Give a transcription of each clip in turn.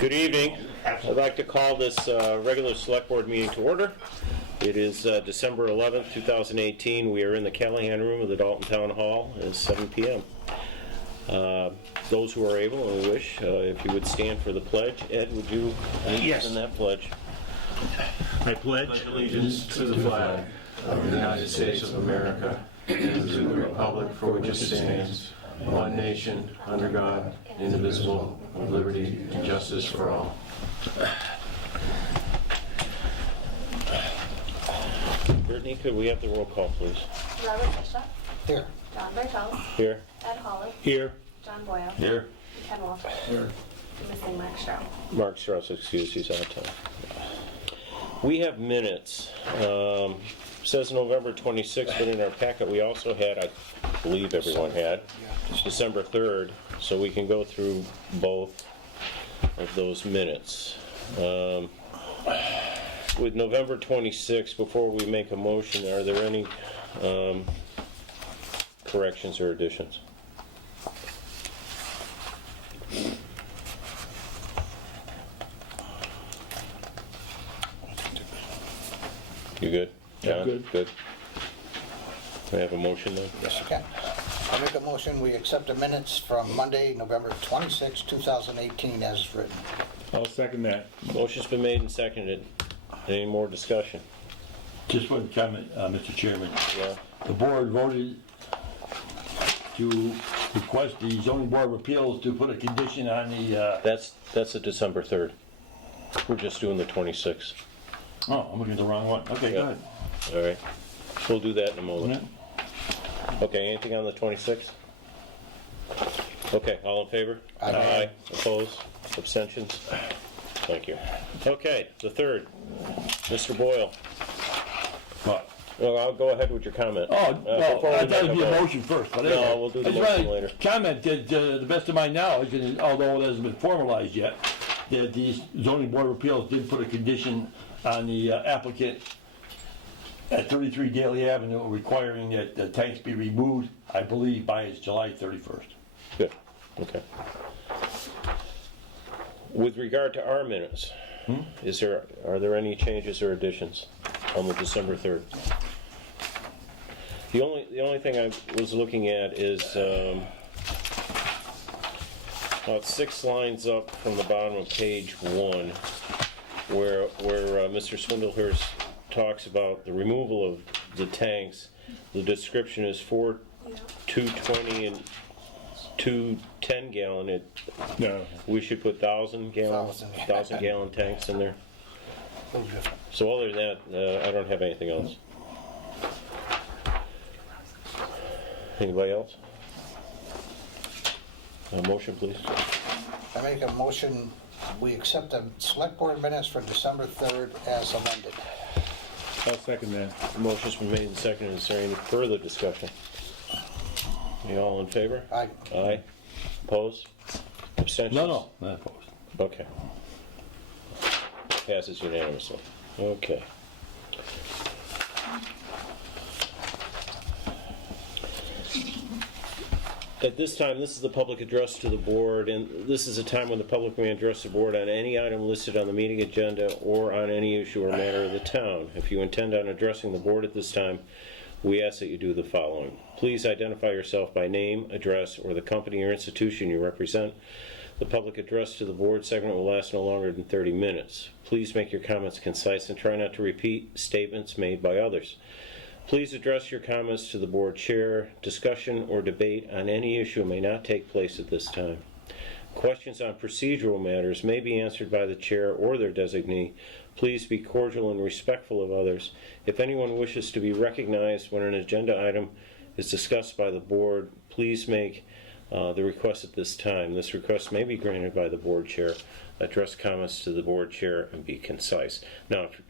Good evening. I'd like to call this regular select board meeting to order. It is December 11th, 2018. We are in the Callahan room of the Dalton Town Hall. It's 7 p.m. Those who are able and wish, if you would stand for the pledge. Ed, would you lead us in that pledge? I pledge allegiance to the flag of the United States of America and to the republic for which it stands, one nation, under God, indivisible, with liberty and justice for all. Brittany, could we have the roll call, please? Robert Bishop. Here. John Bartels. Here. Ed Holland. Here. John Boyle. Here. Ken Wolf. Here. Missing Mark Stroh. Mark Strauss, excuse, he's out of town. We have minutes. Says November 26th, but in our packet we also had, I believe everyone had, December 3rd, so we can go through both of those minutes. With November 26th, before we make a motion, are there any corrections or additions? You good? Yeah, good. Good. Can I have a motion then? Yes, you can. I make a motion, we accept the minutes from Monday, November 26, 2018 as written. I'll second that. Motion's been made and seconded. Any more discussion? Just one comment, Mr. Chairman. Yeah. The board voted to request the zoning board of appeals to put a condition on the, That's a December 3rd. We're just doing the 26th. oh, I'm looking at the wrong one. Okay, Yeah. good. All right. We'll do that in a moment. Okay, anything on the 26th? Okay, all in favor? Aye. Opposed? Abstentions? Thank you. Okay, the 3rd. Mr. Boyle. But, Well, I'll go ahead with your comment. well, before we I thought it'd make be a vote. motion first, but No, anyway. we'll do the I just motion wanna later. comment that, to the best of my knowledge, and although it hasn't been formalized yet, that the zoning board of appeals did put a condition on the applicant at 33 Daly Avenue requiring that the tanks be removed, I believe, by its July 31st. Good, okay. With regard to our minutes, are there any changes or additions on the December 3rd? The only thing I was looking at is about 6 lines up from the bottom of page 1, where Mr. Swindlehurst talks about the removal of the tanks. The description is for 220 and 2 10-gallon. No. We should put 1,000-gallon 1,000. gallon tanks in there. A little different. So other than that, I don't have anything else. Anybody else? A motion, please. I make a motion, we accept the select board minutes for December 3rd as amended. I'll second that. Motion's been made and seconded. Is there any further discussion? You all in favor? Aye. Aye. Opposed? Abstentions? No, not opposed. Okay. Passes unanimously. Okay. At this time, this is the public address to the board, and this is a time when the public may address the board on any item listed on the meeting agenda or on any issue or matter of the town. If you intend on addressing the board at this time, we ask that you do the following. Please identify yourself by name, address, or the company or institution you represent. The public address to the board segment will last no longer than 30 minutes. Please make your comments concise and try not to repeat statements made by others. Please address your comments to the board chair. Discussion or debate on any issue may not take place at this time. Questions on procedural matters may be answered by the chair or their designee. Please be cordial and respectful of others. If anyone wishes to be recognized when an agenda item is discussed by the board, please make the request at this time. This request may be granted by the board chair. Address comments to the board chair and be concise. Now, if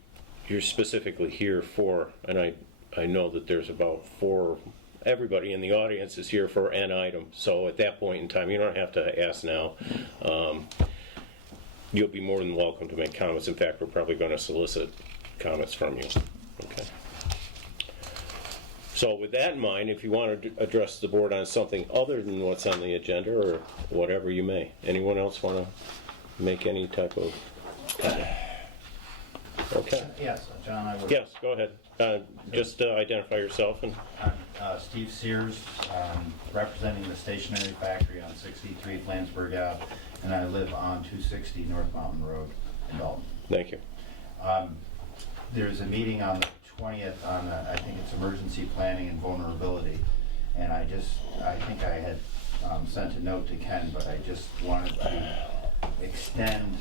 you're specifically here for, and I know that there's about 4, everybody in the audience is here for an item, so at that point in time, you don't have to ask now. You'll be more than welcome to make comments. In fact, we're probably going to solicit comments from you. Okay. So with that in mind, if you want to address the board on something other than what's on the agenda or whatever, you may. Anyone else want to make any type of comment? Okay. Yes, John, I would. Yes, go ahead. Just identify yourself and, I'm Steve Sears, representing the stationery factory on 63 Flansburgh Ave, and I live on 260 North Mountain Road in Dalton. thank you. There's a meeting on the 20th on, I think it's emergency planning and vulnerability, and I think I had sent a note to Ken, but I just wanted to extend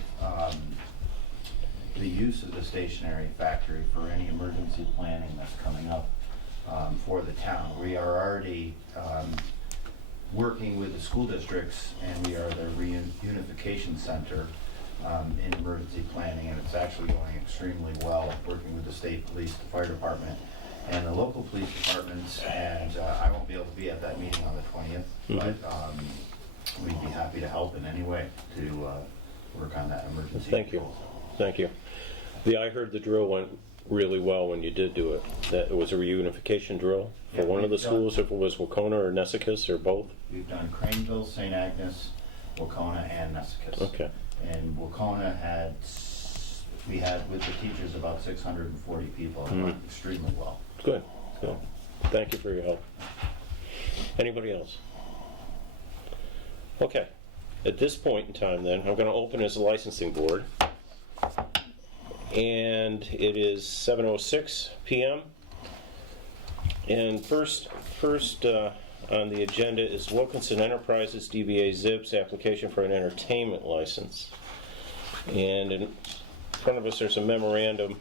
the use of the stationery factory for any emergency planning that's coming up for the town. We are already working with the school districts, and we are the reunification center in emergency planning, and it's actually going extremely well, working with the state police, the fire department, and the local police departments, and I won't be able to be at that meeting on the 20th, but we'd be happy to help in any way to work on that emergency. Thank you. Thank you. I heard the drill went really well when you did do it. That it was a reunification drill for Yeah, one of the we've done- schools, if it was Wacona or Nessicus or both? We've done Craneville, St. Agnes, Wacona, and Nessicus. Okay. And Wacona we had with the teachers about 640 people. It went extremely well. Good, good. Thank you for your help. Anybody else? Okay. At this point in time then, I'm going to open as a licensing board. And it is 7:06 p.m. And first on the agenda is Wilkinson Enterprises DBA Zips application for an entertainment license. And in front of us there's a memorandum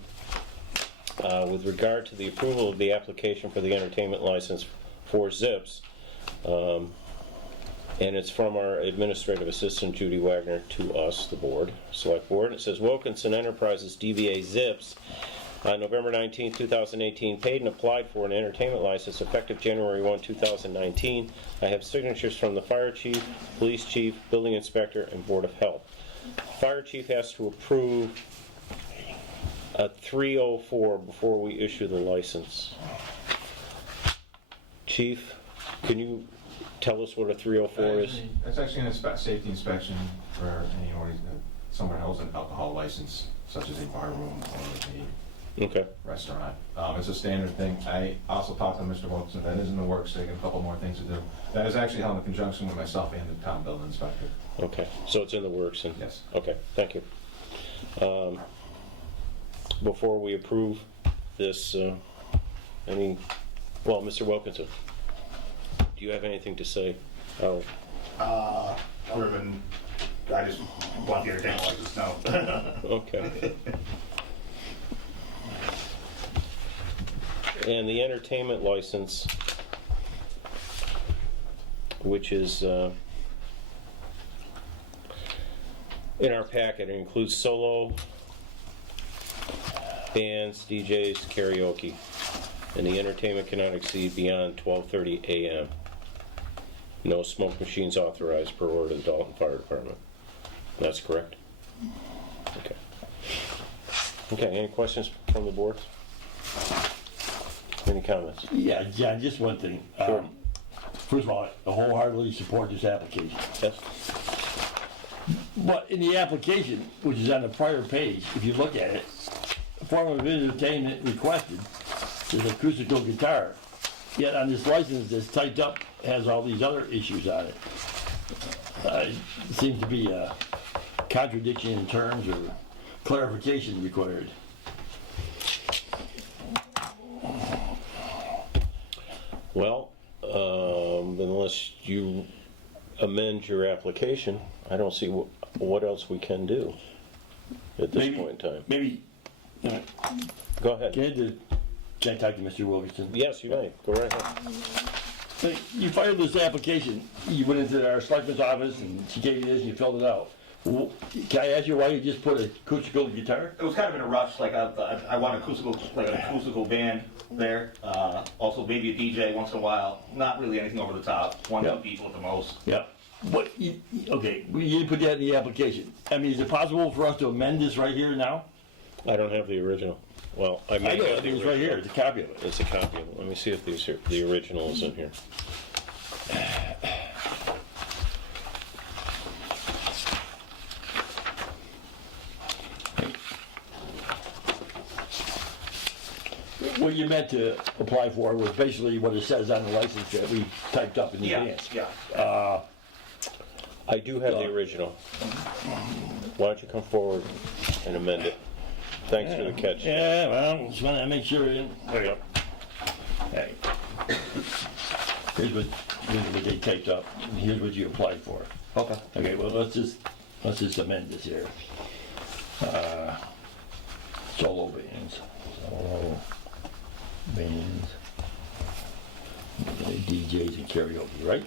with regard to the approval of the application for the entertainment license for Zips. And it's from our administrative assistant Judy Wagner to us, the board, select board. It says Wilkinson Enterprises DBA Zips on November 19, 2018 paid and applied for an entertainment license effective January 1, 2019. I have signatures from the fire chief, police chief, building inspector, and board of health. Fire chief has to approve a 304 before we issue the license. Chief, can you tell us what a 304 is? It's actually an safety inspection for someone holds an alcohol license, such as a bar room or Okay. a restaurant. It's a standard thing. I also talked to Mr. Wilson. That is in the works. They got a couple more things to do. That is actually held in conjunction with myself and the town building inspector. Okay, so it's in the works and? Yes. Okay, thank you. Before we approve this, Mr. Wilkinson, do you have anything to say? Oh, Other than, I just want the entertainment license now. okay. And the entertainment license, which is in our packet, it includes solo bands, DJs, karaoke, and the entertainment cannot exceed beyond 12:30 a.m. No smoke machines authorized per order of the Dalton Fire Department. That's correct? Okay. Okay, any questions from the board? Any comments? Yeah, John, just one thing. Sure. First of all, I wholeheartedly support this application. Yes? But in the application, which is on the prior page, if you look at it, form of entertainment requested is acoustical guitar. Yet on this license that's typed up has all these other issues on it. It seems to be a contradiction in terms or clarification required. Well, unless you amend your application, I don't see what else we can do at this point in time. Maybe, Go ahead. can I talk to Mr. Wilkinson? Yes, you may. Go right ahead. You filed this application, you went into our selectman's office and she gave you this and you filled it out. Well, can I ask you why you just put an acoustical guitar? It was kind of in a rush, like I want an acoustical band there. Also maybe a DJ once in a while. Not really anything over the top. One, Yeah. 2 people at the most. Yeah. But, okay, you didn't put that in the application. I mean, is it possible for us to amend this right here now? I don't have the original. Well, I I may know, have the it's original. right here, it's a copy of it. It's a copy of it. Let me see if the original is in here. what you meant to apply for was basically what it says on the license that we typed up in Yeah, advance. yeah. I do have the original. Why don't you come forward and amend it? Thanks for the catch. Yeah, well, just wanna make sure. There you go. Hey. Here's what they typed up, and here's what you applied for. Okay. Okay, well, let's just amend this here. Solo bands. Solo bands. DJs and karaoke, right?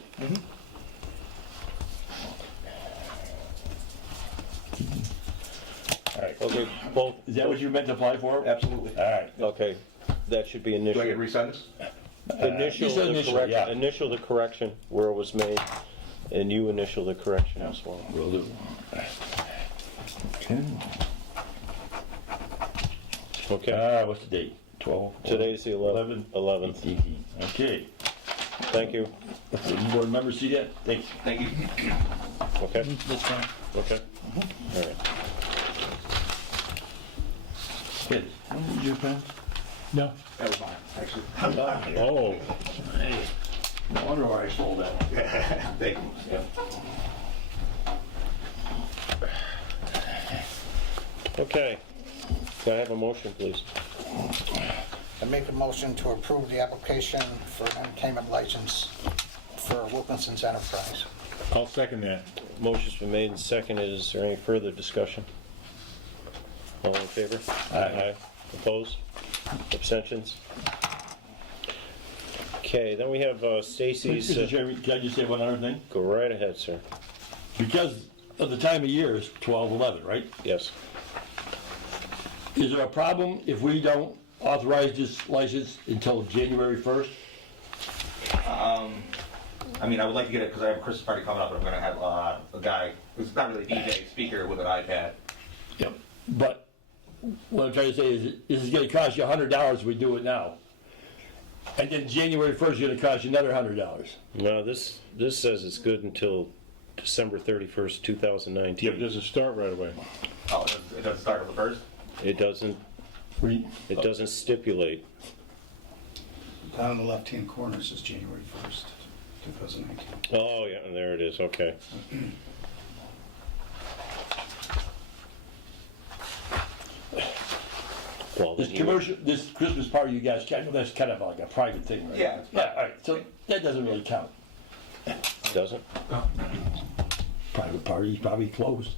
All right. Okay, both, Is that what you meant to apply for? Absolutely. All right. okay, that should be Do I initial. get to resend this? Initial you said the initial, correct, yeah. initial the correction where it was made, and you initial the correction as well. Will do. Okay. Okay, What's the date? 12? today's the 11th. Okay. Thank you. You board members see that? Thanks. Thank you. Okay, That's fine. okay. All right. Good. Need your pen? No. That was mine, actually. Oh, Hey. No wonder why I stole that. Thank you. Yeah. okay. Can I have a motion, please? I make a motion to approve the application for an entertainment license for Wilkinson's Enterprise. I'll second that. Motion's been made and seconded. Is there any further discussion? All in favor? Aye. Opposed? Abstentions? Okay, then we have Stacy's. Mr. Chairman, can I just say one other thing? Go right ahead, sir. Because of the time of year is 12/11, right? Yes. Is there a problem if we don't authorize this license until January 1st? I mean, I would like to get it because I have a Christmas party coming up, and I'm gonna have a guy who's not really a DJ, speaker with an iPad. Yep. But what I'm trying to say is, this is gonna cost you $100 if we do it now. And then January 1st is gonna cost you another $100. No, this says it's good until December 31st, 2019. Yeah, but does it start right away? Oh, it doesn't start on the first? It doesn't stipulate. Down in the left-hand corner it says January 1st, 2019. Oh, yeah, and there it is, okay. Well, This then you- commercial, this Christmas party you guys, I know that's kind of like a private thing, right? Yeah. Yeah, all right, so that doesn't really count. Doesn't? Private party's probably closed.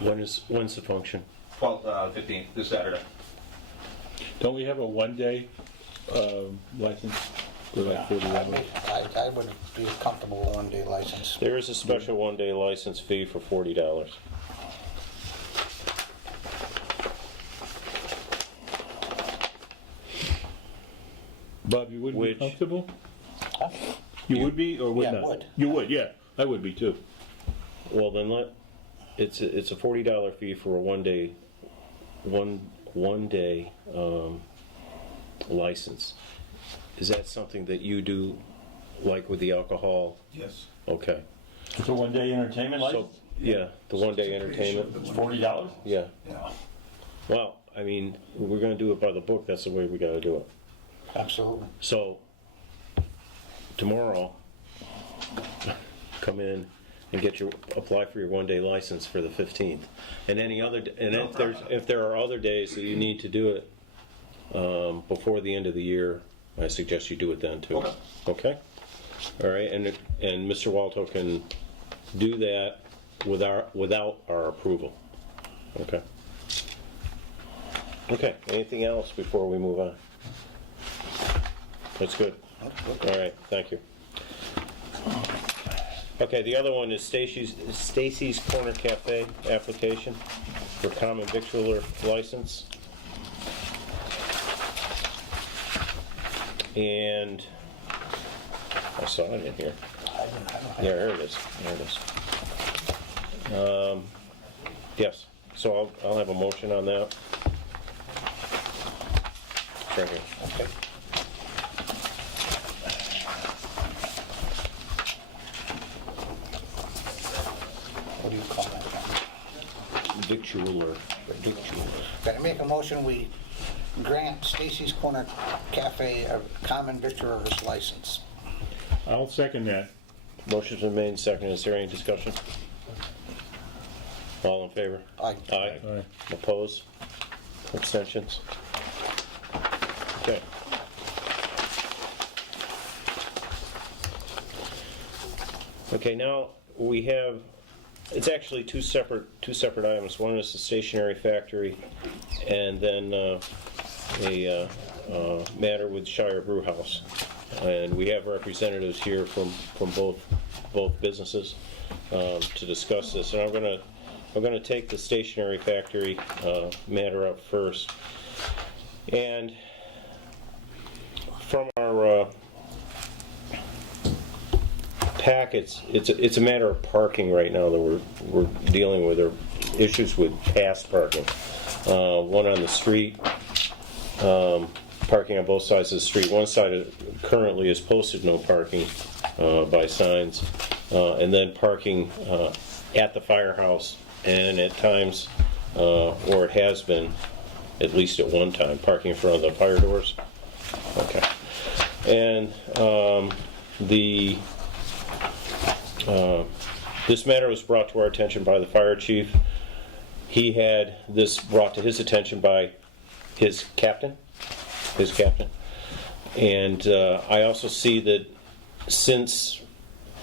When's the function? 12th, 15th, this Saturday. Don't we have a one-day license for like 40 hours? I would be comfortable with a one-day license. There is a special one-day license fee for $40. Bob, you would be Which- comfortable? You would be or would Yeah, not? would. You would, yeah. I would be too. Well, then it's a $40 fee for a one day license. Is that something that you do, like with the alcohol? Yes. Okay. It's a one-day entertainment So, license? yeah, the one day entertainment, It's $40? yeah. Yeah. Well, I mean, we're gonna do it by the book, that's the way we gotta do it. Absolutely. So, tomorrow, come in and apply for your one-day license for the 15th. And if there are other days that you need to do it before the end of the year, I suggest you do it then too. Okay. Okay? All right, and Mr. Walto can do that without our approval. Okay. Okay, anything else before we move on? That's good. All right, thank you. Okay, the other one is Stacy's Corner Cafe application for common victualler license. And I saw it in here. Yeah, there it is. There it is. Yes, so I'll have a motion on that. Right here. Okay. What do you call that? victualler. Can I make a motion, we grant Stacy's Corner Cafe a common victualer's license? I'll second that. Motion's been made and seconded. Is there any discussion? All in favor? Aye. Aye. Aye. Opposed? Abstentions? Okay. Okay, now we have, it's actually two separate items. One is the stationery factory, and then a matter with Shire Brew House. And we have representatives here from both businesses to discuss this. And I'm gonna take the stationery factory matter up first. And from our packets, it's a matter of parking right now that we're dealing with, or issues with past parking. One on the street, parking on both sides of the street. One side currently is posted no parking by signs, and then parking at the firehouse, and at times, or it has been, at least at one time, parking in front of the fire doors. Okay. And this matter was brought to our attention by the fire chief. He had this brought to his attention by his captain. And I also see that since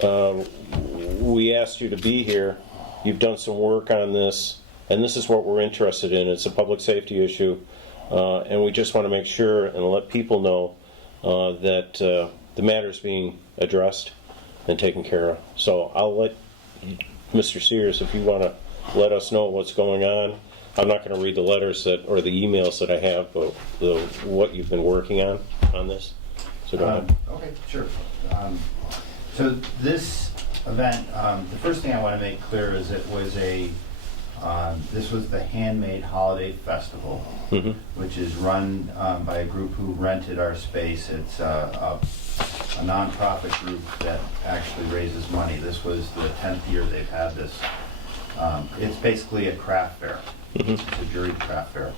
we asked you to be here, you've done some work on this, and this is what we're interested in. It's a public safety issue, and we just want to make sure and let people know that the matter is being addressed and taken care of. So I'll let Mr. Sears, if you want to let us know what's going on. I'm not going to read the letters or the emails that I have, but what you've been working on this. So go ahead. Okay, sure. So this event, the first thing I want to make clear is it was this was the Handmade Holiday Festival, which is run by a group who rented our space. It's a nonprofit group that actually raises money. This was the 10th year they've had this. It's basically a craft fair. It's a juried craft fair.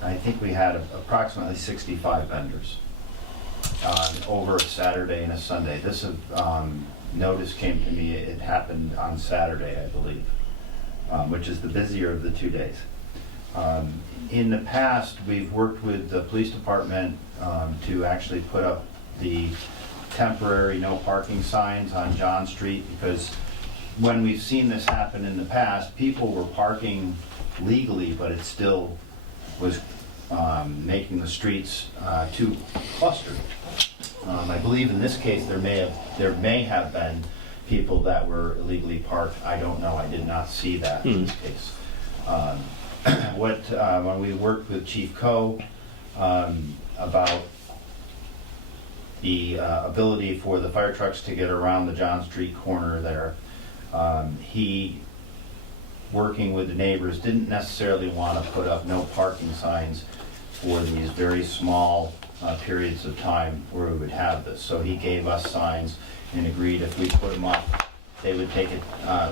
I think we had approximately 65 vendors over a Saturday and a Sunday. This notice came to me, it happened on Saturday, I believe, which is the busier of the 2 days. In the past, we've worked with the police department to actually put up the temporary no parking signs on John Street, because when we've seen this happen in the past, people were parking legally, but it still was making the streets too clustered. I believe in this case there may have been people that were illegally parked. I don't know. I did not see that in this case. When we worked with Chief Coe about the ability for the fire trucks to get around the John Street corner there, he, working with the neighbors, didn't necessarily want to put up no parking signs for these very small periods of time where we would have this. So he gave us signs and agreed if we put them up, they would take it,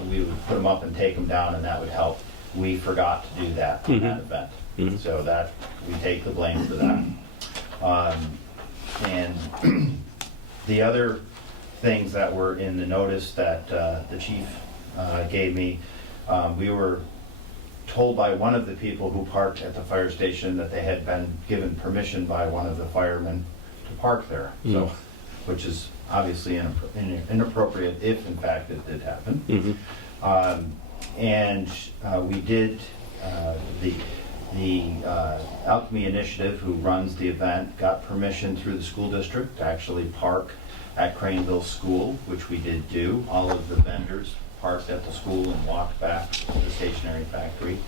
we would put them up and take them down, and that would help. We forgot to do that in that event. So that, we take the blame for that. And the other things that were in the notice that the chief gave me, we were told by one of the people who parked at the fire station that they had been given permission by one of the firemen to park there. So, which is obviously inappropriate if in fact it did happen. And we did, the Alchemy Initiative, who runs the event, got permission through the school district to actually park at Craneville School, which we did do. All of the vendors parked at the school and walked back to the stationery factory.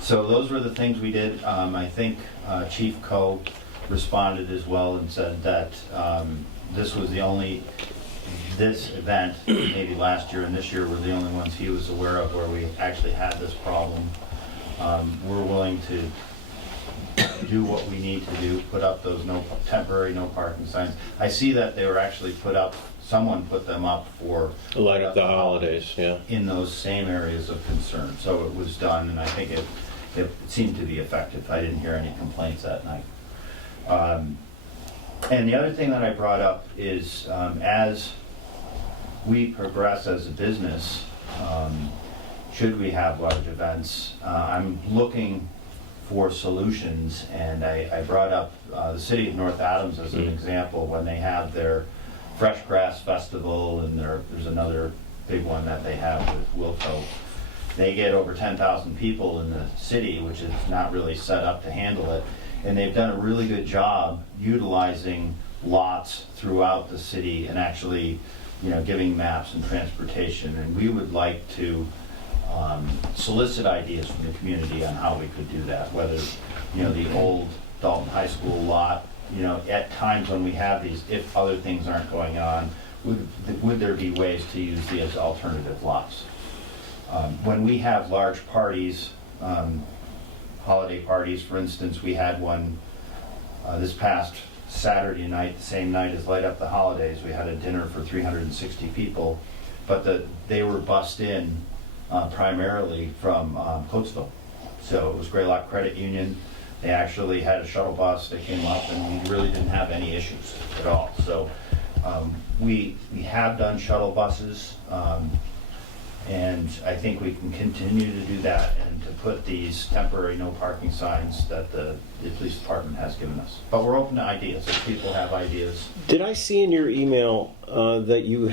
So those were the things we did. I think Chief Coe responded as well and said that this was the only, this event, maybe last year and this year, were the only ones he was aware of where we actually had this problem. We're willing to do what we need to do, put up those temporary no parking signs. I see that they were actually put up, someone put them up for Light up the holidays, yeah. in those same areas of concern. So it was done, and I think it seemed to be effective. I didn't hear any complaints that night. And the other thing that I brought up is as we progress as a business, should we have large events, I'm looking for solutions, and I brought up the city of North Adams as an example when they have their Fresh Grass Festival, and there's another big one that they have with Wilco. They get over 10,000 people in the city, which is not really set up to handle it. And they've done a really good job utilizing lots throughout the city and actually, giving maps and transportation. And we would like to solicit ideas from the community on how we could do that, whether, the old Dalton High School lot, at times when we have these, if other things aren't going on, would there be ways to use these as alternative lots? When we have large parties, holiday parties, for instance, we had one this past Saturday night, the same night as Light Up the Holidays. We had a dinner for 360 people, but they were bussed in primarily from Coatesville. So it was Greylock Credit Union. They actually had a shuttle bus that came up, and we really didn't have any issues at all. So we have done shuttle buses, and I think we can continue to do that and to put these temporary no parking signs that the police department has given us. But we're open to ideas, if people have ideas. Did I see in your email that you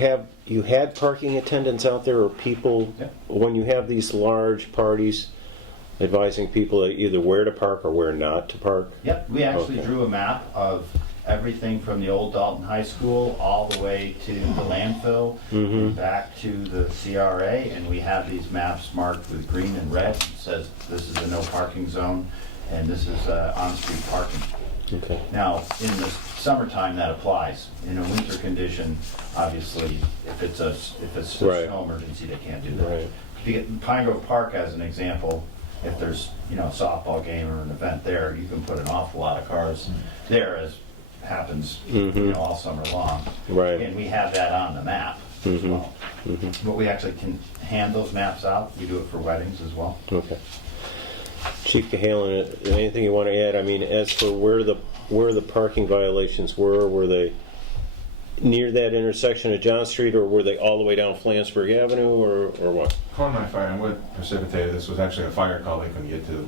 had parking attendants out there, or people, Yeah. when you have these large parties, advising people either where to park or where not to park? Yep, we actually Okay. drew a map of everything from the old Dalton High School all the way to the landfill, and back to the CRA, and we have these maps marked with green and red. It says this is a no parking zone, and this is on-street parking. Okay. Now, in the summertime, that applies. In a winter condition, obviously, if it's a Right. snow emergency, they can't do that. Right. If you get Pine Grove Park as an example, if there's, a softball game or an event there, you can put an awful lot of cars there, as happens, all summer long. Right. And we have that on the map as well. But we actually can hand those maps out. We do it for weddings as well. Okay. Chief Cahalan, anything you want to add? I mean, as for where the parking violations were they near that intersection of John Street, or were they all the way down Flansburgh Avenue, or what? Calling my fire, and what precipitated this was actually a fire call they couldn't get to.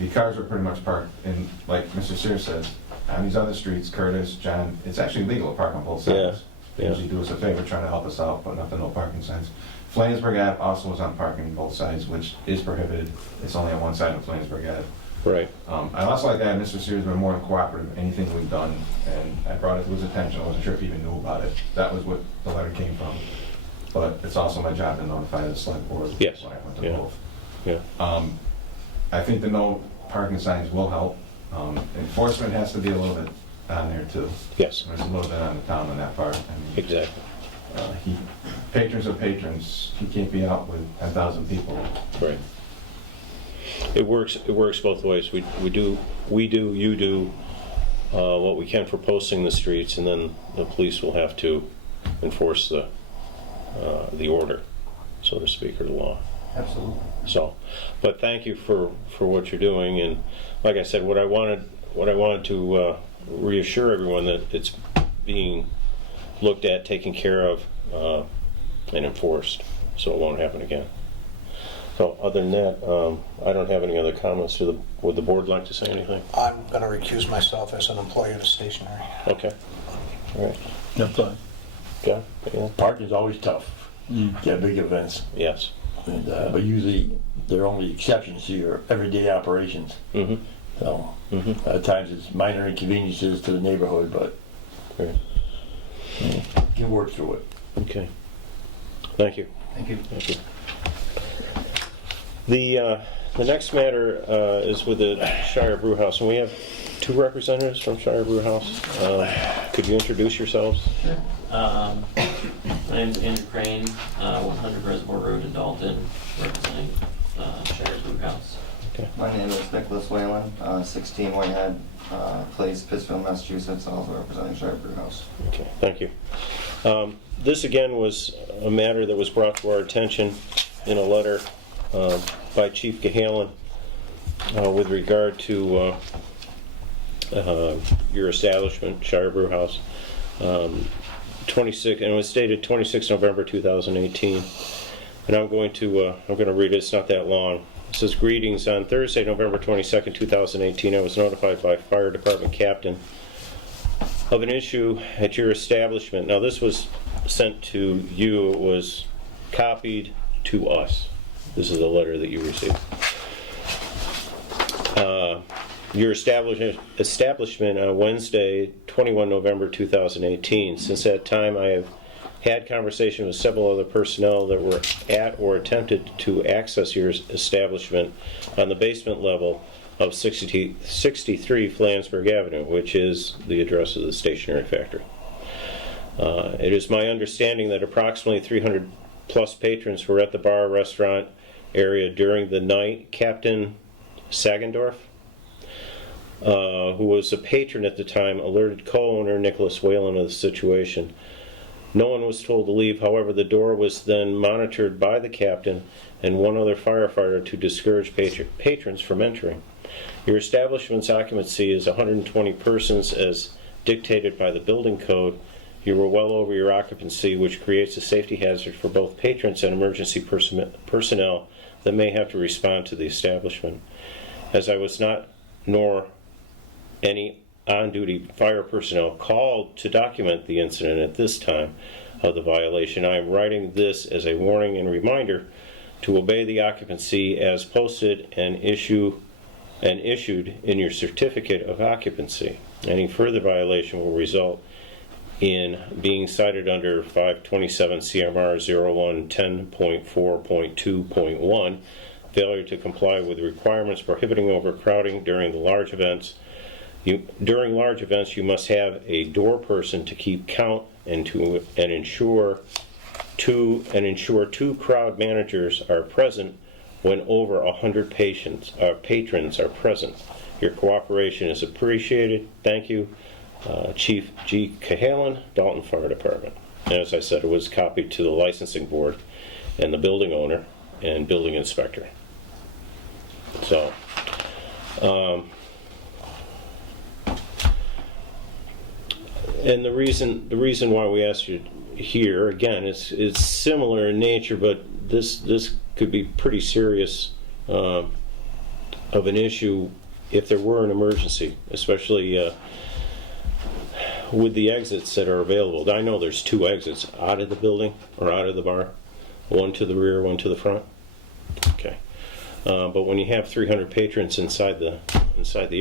The cars were pretty much parked in, like Mr. Sears says, on these other streets, Curtis, John, it's actually legal to park on both sides. Yeah, They usually do us a favor trying to help us out, putting up the no parking signs. Flansburgh Ave also was on parking on both sides, which is prohibited. It's only on one side of Flansburgh Ave. Right. I also like that Mr. Sears has been more than cooperative in anything we've done, and I brought it to his attention. I wasn't sure if he even knew about it. That was what the letter came from. But it's also my job to notify the select board Yes. when I went to Yeah. both. Yeah. I think the no parking signs will help. Enforcement has to be a little bit on there too. Yes. There's a little bit on the town on that part. I mean, Exactly. patrons are patrons. He can't be out with 10,000 people. Right. It works both ways. We do, you do what we can for posting the streets, and then the police will have to enforce the order, so to speak, or the law. Absolutely. So, but thank you for what you're doing, and like I said, what I wanted to reassure everyone that it's being looked at, taken care of, and enforced, so it won't happen again. So other than that, I don't have any other comments. Would the board like to say anything? I'm going to recuse myself as an employee of the stationery. Okay. All right. No thought. Yeah. Yeah. Parking's always tough. Get big events. Yes. And, but usually they're only exceptions to your everyday operations. Mm-hmm. So at times it's minor inconveniences to the neighborhood, but Right. you can work through it. Okay. Thank you. Thank you. Thank you. The next matter is with the Shire Brew House, and we have two representatives from Shire Brew House. Could you introduce yourselves? My name's Andrew Crane, 100 Reservoir Road in Dalton, representing Shire Brew House. My name is Nicholas Whalen, 16 Whitehead Place, Pittsfield, Massachusetts, also representing Shirebrew House. Okay, thank you. This again was a matter that was brought to our attention in a letter by Chief Cahalan with regard to your establishment, Shirebrew House. 26, and it was dated 26 November 2018. And I'm going to read it. It's not that long. It says, "Greetings. On Thursday, November 22nd, 2018, I was notified by Fire Department Captain of an issue at your establishment." Now, this was sent to you. It was copied to us. This is a letter that you received. Your establishment on Wednesday, 21 November 2018. Since that time, I have had conversation with several other personnel that were at or attempted to access your establishment on the basement level of 63 Flansburgh Avenue, which is the address of the stationery factory. It is my understanding that approximately 300 plus patrons were at the bar restaurant area during the night. Captain Sagendorf, who was a patron at the time, alerted co-owner Nicholas Whalen of the situation. No one was told to leave. However, the door was then monitored by the captain and one other firefighter to discourage patrons from entering. Your establishment's occupancy is 120 persons as dictated by the building code. You were well over your occupancy, which creates a safety hazard for both patrons and emergency personnel that may have to respond to the establishment. As I was not, nor any on-duty fire personnel called to document the incident at this time of the violation, I am writing this as a warning and reminder to obey the occupancy as posted and issued in your certificate of occupancy. Any further violation will result in being cited under 527 CMR 0110.4.2.1, failure to comply with requirements prohibiting overcrowding during the large events. During large events, you must have a door person to keep count and ensure two crowd managers are present when over 100 patrons are present. Your cooperation is appreciated. Thank you, Chief G. Cahalan, Dalton Fire Department. And as I said, it was copied to the licensing board and the building owner and building inspector. So, and the reason why we asked you here again is similar in nature, but this could be pretty serious of an issue if there were an emergency, especially with the exits that are available. I know there's 2 exits out of the building or out of the bar, one to the rear, one to the front. Okay, but when you have 300 patrons inside the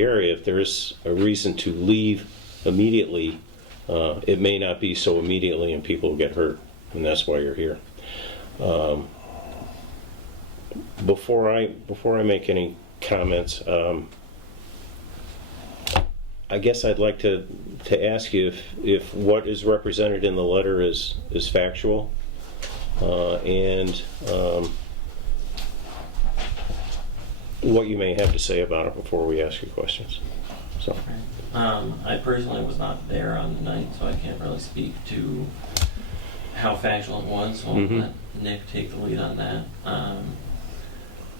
area, if there is a reason to leave immediately, it may not be so immediately, and people will get hurt, and that's why you're here. Before I make any comments, I guess I'd like to ask you if what is represented in the letter is factual, and what you may have to say about it before we ask you questions. So. I personally was not there on the night, so I can't really speak to how factual it was, so I'll let Nick take the lead on that.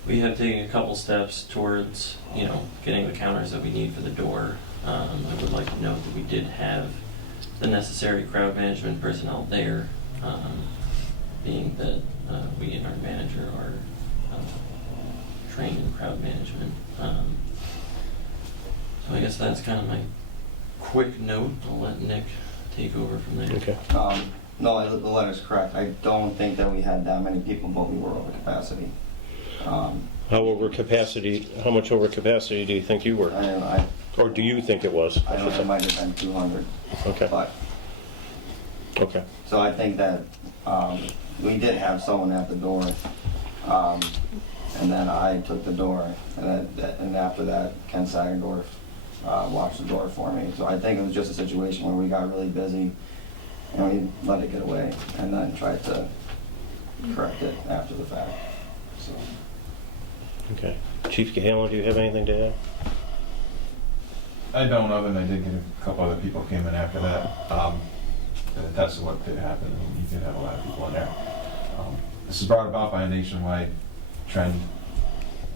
We have taken a couple steps towards, getting the counters that we need for the door. I would like to note that we did have the necessary crowd management personnel there, being that we and our manager are trained in crowd management. So I guess that's kind of my quick note. I'll let Nick take over from there. Okay. No, the letter's correct. I don't think that we had that many people, but we were over capacity. How much over capacity do you think you were? Or do you think it was? I don't know, it might have been 200. Okay. But, okay. so I think that we did have someone at the door, and then I took the door, and after that, Ken Sagendorf watched the door for me. So I think it was just a situation where we got really busy, and we let it get away, and then tried to correct it after the fact. So. Okay. Chief Cahalan, do you have anything to add? I don't, other than I did get a couple other people came in after that. That attest to what did happen. And you did have a lot of people in there. This is brought about by a nationwide trend.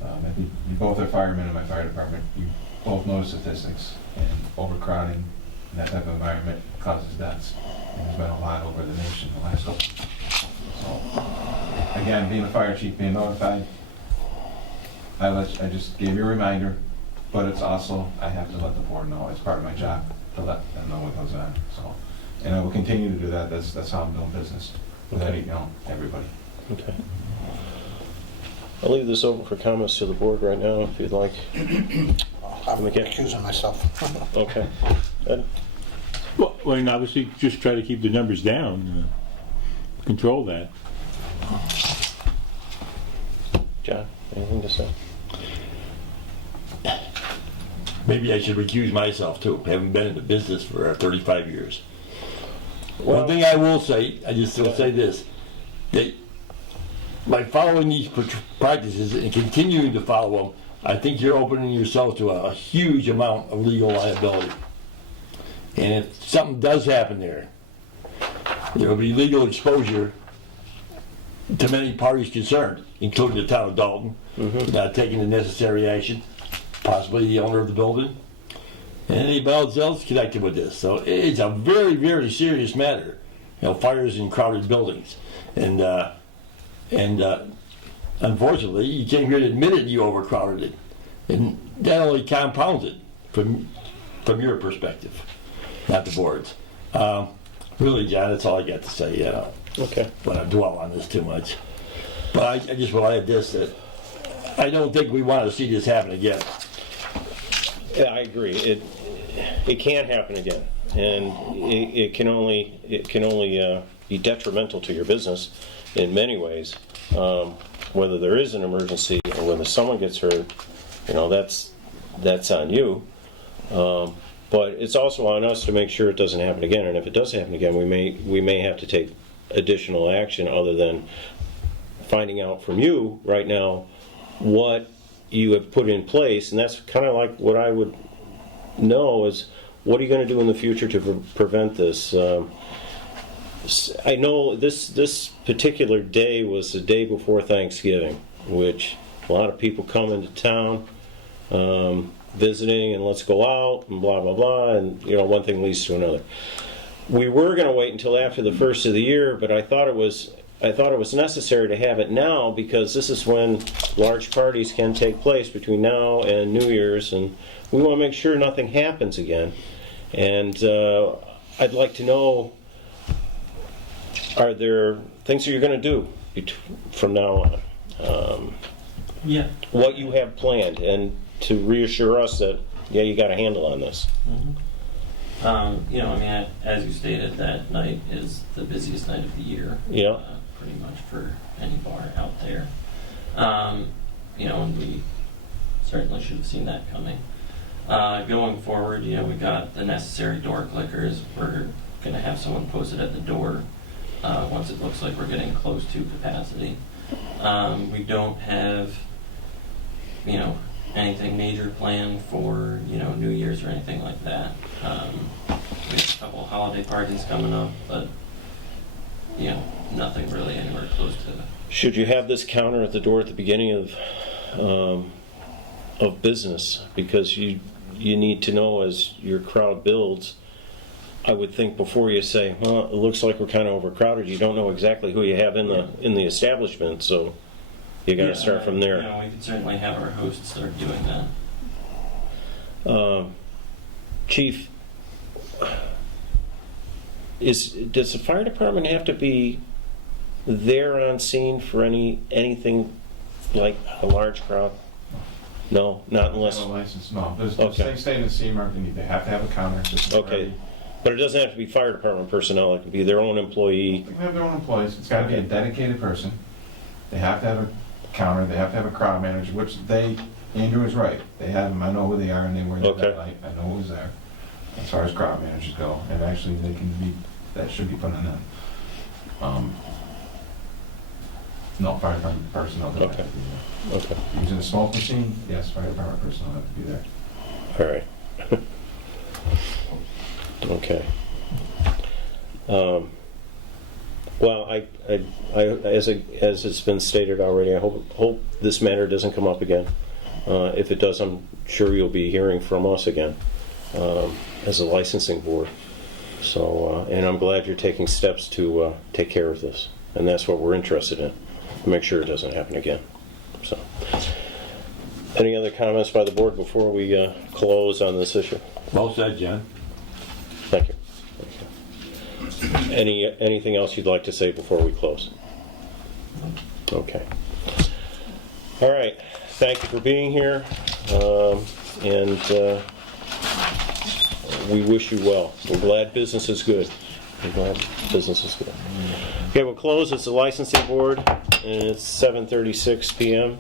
I think you both are firemen in my fire department. You both know statistics, and overcrowding in that type of environment causes deaths. And there's been a lot over the nation the last couple. So, again, being a fire chief, being notified, I just gave you a reminder, but it's also, I have to let the board know. It's part of my job to let them know what goes on. So, and I will continue to do that. That's how I'm doing business with everybody. Okay. I'll leave this open for comments to the board right now, if you'd like. I'm recusing myself. Okay. Ed? Well, I mean, obviously, just try to keep the numbers down, control that. John, anything to say? Maybe I should recuse myself too. I haven't been in the business for 35 years. Well, one thing I will say, I just will say this, that by following these practices and continuing to follow them, I think you're opening yourself to a huge amount of legal liability. And if something does happen there will be legal exposure to many parties concerned, including the town of Dalton, not taking the necessary action, possibly the owner of the building, and anybody else connected with this. So it's a very, very serious matter. Fires in crowded buildings. And unfortunately, you came here to admit it, you overcrowded it. And that only compounds it from your perspective, not the board's. Really, John, that's all I got to say. Okay. But I dwell on this too much. But I just will add this, that I don't think we want to see this happen again. Yeah, I agree. It can't happen again, and it can only be detrimental to your business in many ways. Whether there is an emergency or whether someone gets hurt, that's on you. But it's also on us to make sure it doesn't happen again. And if it does happen again, we may have to take additional action other than finding out from you right now what you have put in place. And that's kind of like what I would know is, what are you going to do in the future to prevent this? I know this particular day was the day before Thanksgiving, which a lot of people come into town visiting and let's go out and blah blah blah, and one thing leads to another. We were going to wait until after the first of the year, but I thought it was necessary to have it now because this is when large parties can take place between now and New Year's, and we want to make sure nothing happens again. And I'd like to know, are there things that you're going to do from now on? Yeah. What you have planned, and to reassure us that, you got a handle on this. As you stated, that night is the busiest night of the year. Yeah. Pretty much for any bar out there. And we certainly should have seen that coming. Going forward, we got the necessary door clickers. We're going to have someone posted at the door once it looks like we're getting close to capacity. We don't have, anything major planned for, New Year's or anything like that. We have a couple of holiday parties coming up, but, nothing really anywhere close to that. Should you have this counter at the door at the beginning of business? Because you need to know as your crowd builds. I would think before you say, well, it looks like we're kind of overcrowded, you don't know exactly who you have in the establishment, so you got to start from there. We could certainly have our hosts start doing that. Chief, does the fire department have to be there on scene for anything like a large crowd? No, not unless. No license, no. There's Okay. they stay in the CE mark. They have to have a counter. Okay, but it doesn't have to be fire department personnel. It can be their own employee. They can have their own employees. It's got to be a dedicated person. They have to have a counter. They have to have a crowd manager, which Andrew is right. They have them. I know who they are, and they wear the red light. I know who's there. As far as crowd managers go, and actually that should be put on them. No, fire department personnel don't have to Okay. be there. Okay, Using a smoke machine, yes, fire department personnel have to be there. all right. Okay. Well, as it's been stated already, I hope this matter doesn't come up again. If it does, I'm sure you'll be hearing from us again as a licensing board. So, and I'm glad you're taking steps to take care of this, and that's what we're interested in, to make sure it doesn't happen again. So, any other comments by the board before we close on this issue? Well said, John. Thank you. Anything else you'd like to say before we close? Okay. All right. Thank you for being here, and we wish you well. We're glad business is good. We're glad business is good. Okay, we'll close. It's the licensing board, and it's 7:36 p.m.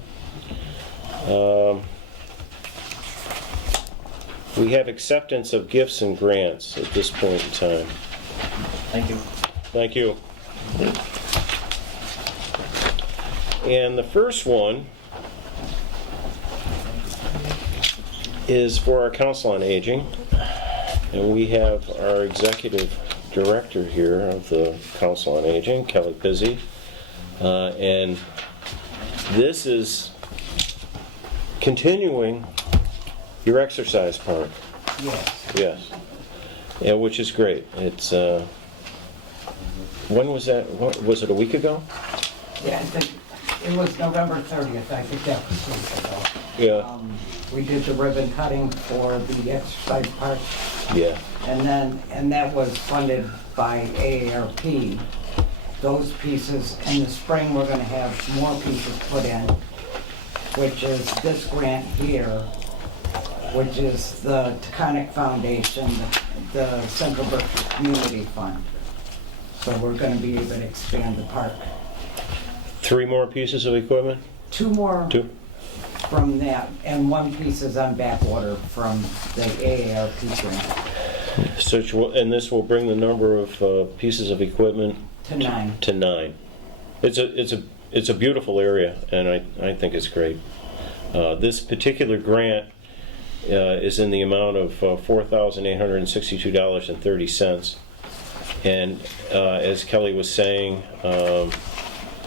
We have acceptance of gifts and grants at this point in time. Thank you. Thank you. And the first one is for our Council on Aging. And we have our executive director here of the Council on Aging, Kelly Pizzi. And this is continuing your exercise park. Yes. Yes. Yeah, which is great. It's when was that? Was it a week ago? Yeah, I think it was November 30th. I think that was a week ago. Yeah. We did the ribbon cutting for the exercise park, Yeah. and that was funded by AARP. Those pieces, in the spring, we're gonna have more pieces put in, which is this grant here, which is the Taconic Foundation, the Central Berkshire Community Fund. So we're gonna be able to expand the park. 3 more pieces of equipment? 2 more 2? from that, and 1 piece is on back order from the AARP grant So, and this will bring the number of pieces of equipment to 9. to 9. It's a beautiful area, and I think it's great. This particular grant is in the amount of $4,862.30. And as Kelly was saying,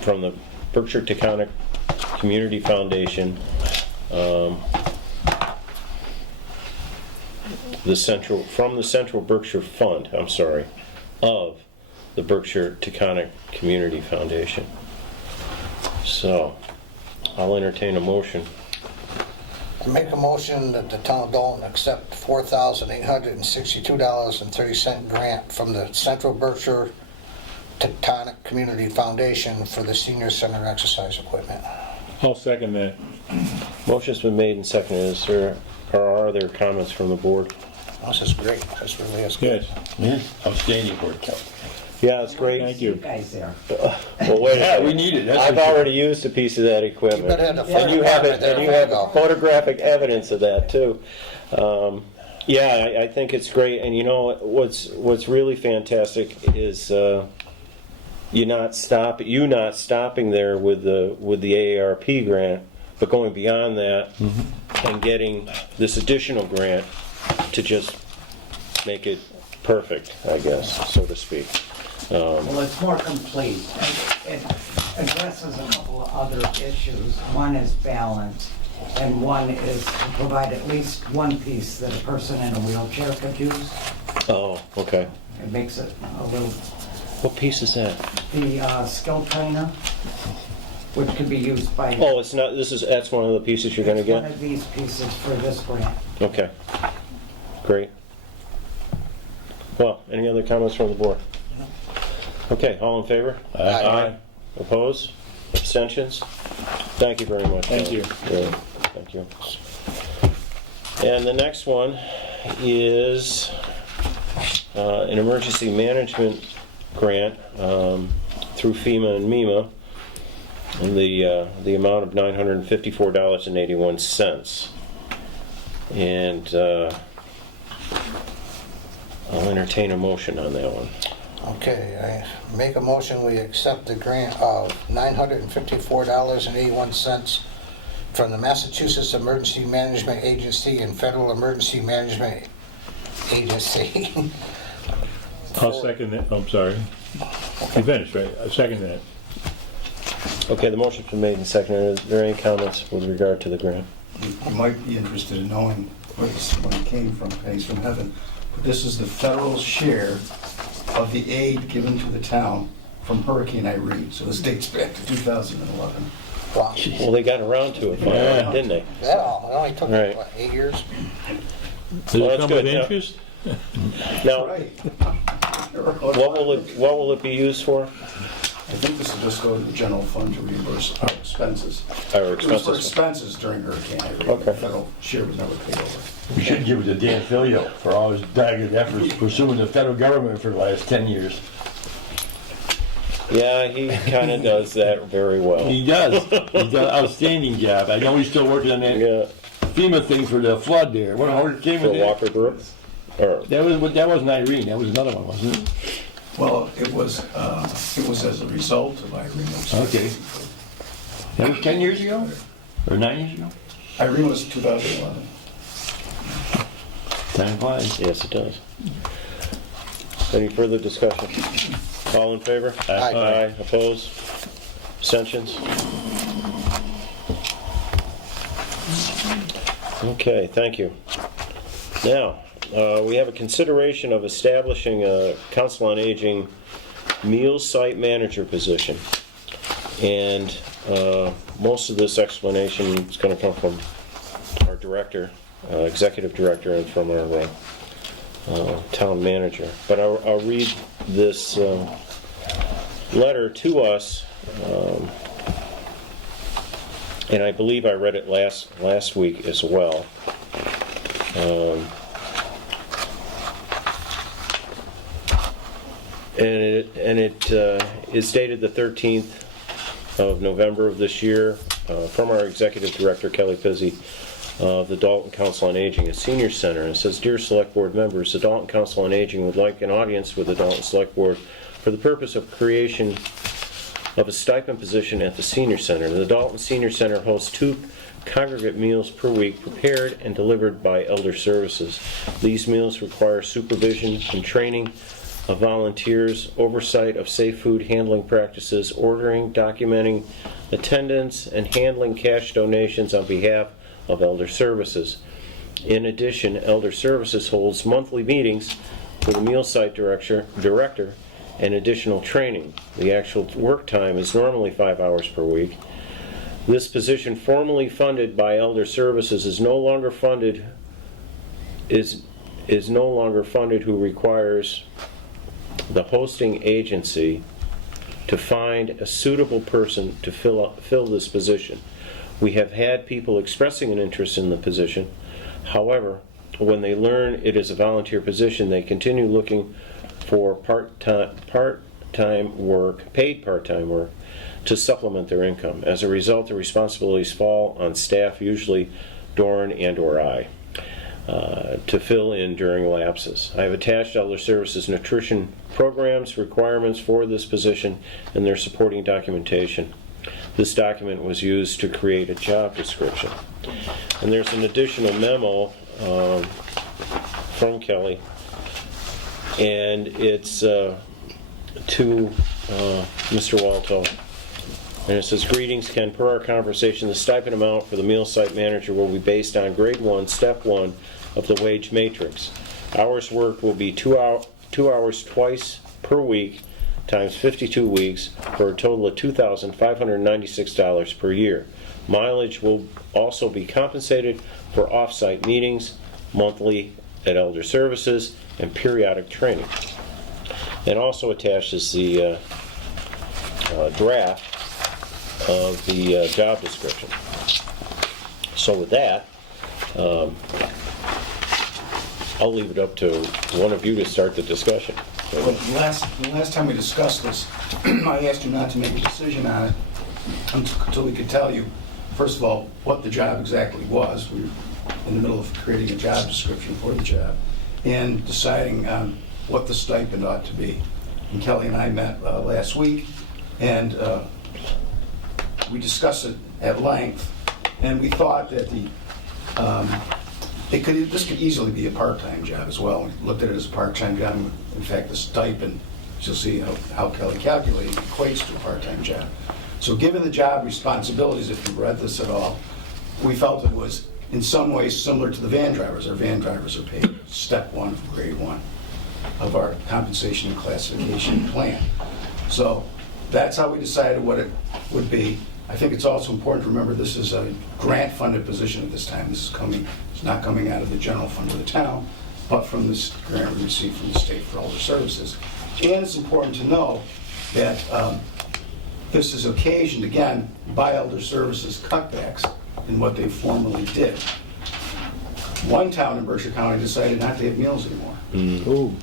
from the Berkshire Taconic Community Foundation, from the Central Berkshire Fund, of the Berkshire Taconic Community Foundation. So, I'll entertain a motion. I make a motion that the town of Dalton accept $4,862.30 grant from the Central Berkshire Tectonic Community Foundation for the senior center exercise equipment. I'll second that. Motion's been made and seconded. Are there comments from the board? This is great. This really is good. Yes. Yeah, outstanding work, Kelly. Yeah, it's great. Thank You you. guys there. Well, wait. Yeah, we need it. That's I've for sure. already used a piece of that You equipment. better have the fire And you have department there. and you have photographic evidence of that too. Yeah, I think it's great. And you know what's really fantastic is you not stopping there with the AARP grant, but going beyond that and getting this additional grant to just make it perfect, I guess, so to speak. Well, it's more complete. It addresses a couple of other issues. One is balance, and one is to provide at least 1 piece that a person in a wheelchair could use. Oh, okay. It makes it a little, What piece is that? the skill trainer, which could be used by. Oh, it's not. That's one of the pieces you're going to One get. of these pieces for this grant. Okay. Great. Well, any other comments from the board? Okay, all in favor? Aye. Opposed? Abstentions? Thank you very much. Thank you. Yeah, thank you. And the next one is an emergency management grant through FEMA and MEMA, in the amount of $954.81. And I'll entertain a motion on that one. Okay, I make a motion, we accept the grant of $954.81 from the Massachusetts Emergency Management Agency and Federal Emergency Management Agency. I'll second that. I'm sorry. You finished, right? I second that. Okay, the motion's been made and seconded. Are there any comments with regard to the grant? You might be interested in knowing where it came from, pennies from heaven. But this is the federal share of the aid given to the town from Hurricane Irene. So this dates back to 2011. Wow. Well, they got around to it finally, didn't they? That all, it only took, Right. what, 8 years? Does Well, it that's come good. with Now- interest? Now, Right. what will it be used for? I think this will just go to the general fund to reimburse our expenses. Our It was for expenses? expenses during Hurricane Irene. Okay. The federal share was never paid over. We should give it to Dan Filio for all his dogged efforts pursuing the federal government for the last 10 years. Yeah, he kind of does that very well. He does. He's done an outstanding job. I know he's still working on that Yeah, FEMA thing for the flood there. What hurricane for was that? Walker Brook? Or, That wasn't Irene. That was another one, wasn't it? Well, it was as a result of Irene. Okay. That was 10 years ago? Or 9 years ago? Irene was 2011. Time flies. yes, it does. Any further discussion? All in favor? Aye. Aye. Opposed? Abstentions? Okay, thank you. Now, we have a consideration of establishing a Council on Aging meal site manager position. And most of this explanation is going to come from our director, executive director, and from our town manager. But I'll read this letter to us, and I believe I read it last week as well. And it is dated the 13th of November of this year, from our executive director, Kelly Pizzi, of the Dalton Council on Aging and Senior Center. And it says, "Dear Select Board members, the Dalton Council on Aging would like an audience with the Dalton Select Board for the purpose of creation of a stipend position at the Senior Center. The Dalton Senior Center hosts 2 congregate meals per week prepared and delivered by Elder Services. These meals require supervision and training of volunteers, oversight of safe food handling practices, ordering, documenting attendance, and handling cash donations on behalf of Elder Services. In addition, Elder Services holds monthly meetings with the meal site director and additional training. The actual work time is normally 5 hours per week. This position, formerly funded by Elder Services, is no longer funded who requires the hosting agency to find a suitable person to fill this position. We have had people expressing an interest in the position. However, when they learn it is a volunteer position, they continue looking for part-time work, paid part-time work, to supplement their income. As a result, the responsibilities fall on staff, usually Dorn and/or I, to fill in during lapses. I have attached Elder Services nutrition programs requirements for this position and their supporting documentation. This document was used to create a job description. And there's an additional memo from Kelly, and it's to Mr. Walto. And it says, "Greetings, Ken. Per our conversation, the stipend amount for the meal site manager will be based on grade 1, step 1 of the wage matrix. Hours worked will be 2 hours twice per week times 52 weeks for a total of $2,596 per year. Mileage will also be compensated for off-site meetings, monthly at Elder Services, and periodic training." And also attached is the draft of the job description. So with that, I'll leave it up to one of you to start the discussion. Well, the last time we discussed this, I asked you not to make a decision on it until we could tell you, first of all, what the job exactly was. We were in the middle of creating a job description for the job and deciding on what the stipend ought to be. and Kelly and I met last week, and we discussed it at length, and we thought that this could easily be a part-time job as well. We looked at it as a part-time job. In fact, the stipend, you'll see how Kelly calculated, equates to a part-time job. So given the job responsibilities, if you read this at all, we felt it was in some ways similar to the van drivers. Our van drivers are paid step one of grade one of our compensation and classification plan. So that's how we decided what it would be. I think it's also important to remember this is a grant-funded position at this time. It's not coming out of the general fund of the town, but from this grant we received from the state for elder services. And it's important to know that this is occasioned, again, by elder services cutbacks in what they formerly did. One town in Berkshire County decided not to have meals anymore.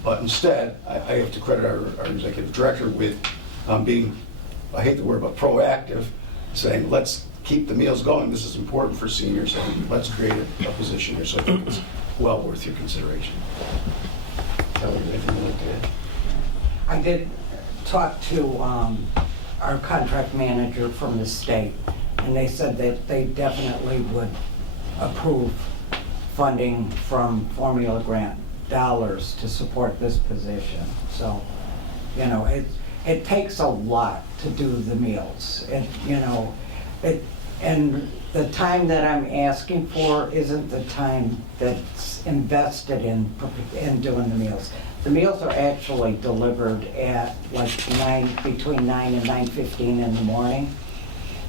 But instead, I have to credit our executive director with being, I hate the word, but proactive, saying, let's keep the meals going. This is important for seniors, and let's create a position here. So I think it's well worth your consideration. Kelly, anything you'd like to add? I did talk to our contract manager from the state, and they said that they definitely would approve funding from formula grant dollars to support this position. So, you know, it takes a lot to do the meals. And the time that I'm asking for isn't the time that's invested in doing the meals. The meals are actually delivered at like between 9 and 9:15 in the morning.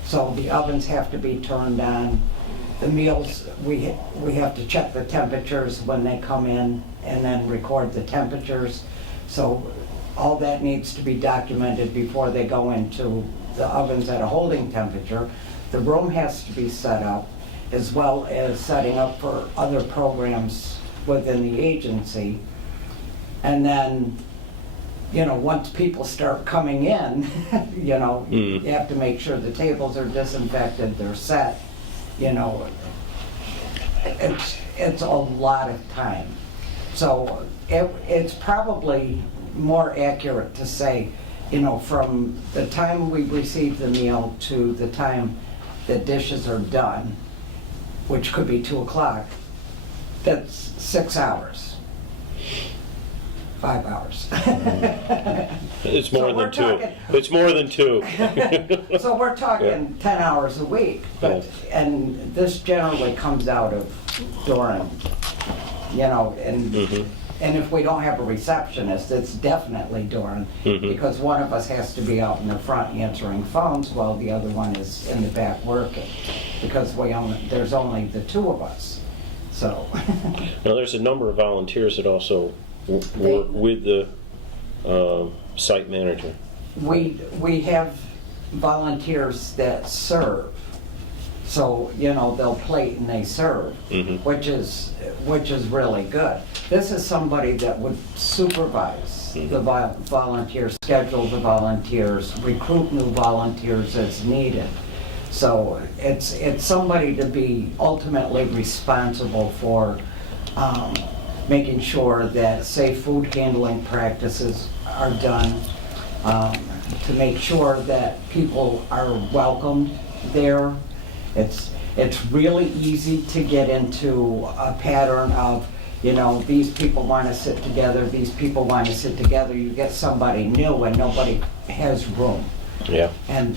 So the ovens have to be turned on. The meals, we have to check the temperatures when they come in and then record the temperatures. So all that needs to be documented before they go into the ovens at a holding temperature. The room has to be set up, as well as setting up for other programs within the agency. And then, you know, once people start coming in, you know, you have to make sure the tables are disinfected, they're set, you know. It's a lot of time. So it's probably more accurate to say, you know, from the time we receive the meal to the time the dishes are done, which could be 2 o'clock, that's 6 hours. 5 hours. It's more So than two. talking- It's more than two. So we're talking 10 hours a week, but, and this generally comes out of Durham, you know, and if we don't have a receptionist, it's definitely Durham, because one of us has to be out in the front answering phones while the other one is in the back working, because there's only the 2 of us, so. Now, there's a number of volunteers that also work with the site manager. We have volunteers that serve, so, you know, they'll plate and they serve, which is really good. This is somebody that would supervise the volunteers, schedule the volunteers, recruit new volunteers as needed. So it's somebody to be ultimately responsible for making sure that safe food handling practices are done, to make sure that people are welcomed there. It's really easy to get into a pattern of, you know, these people want to sit together, these people want to sit together. You get somebody new and nobody has room. Yeah. And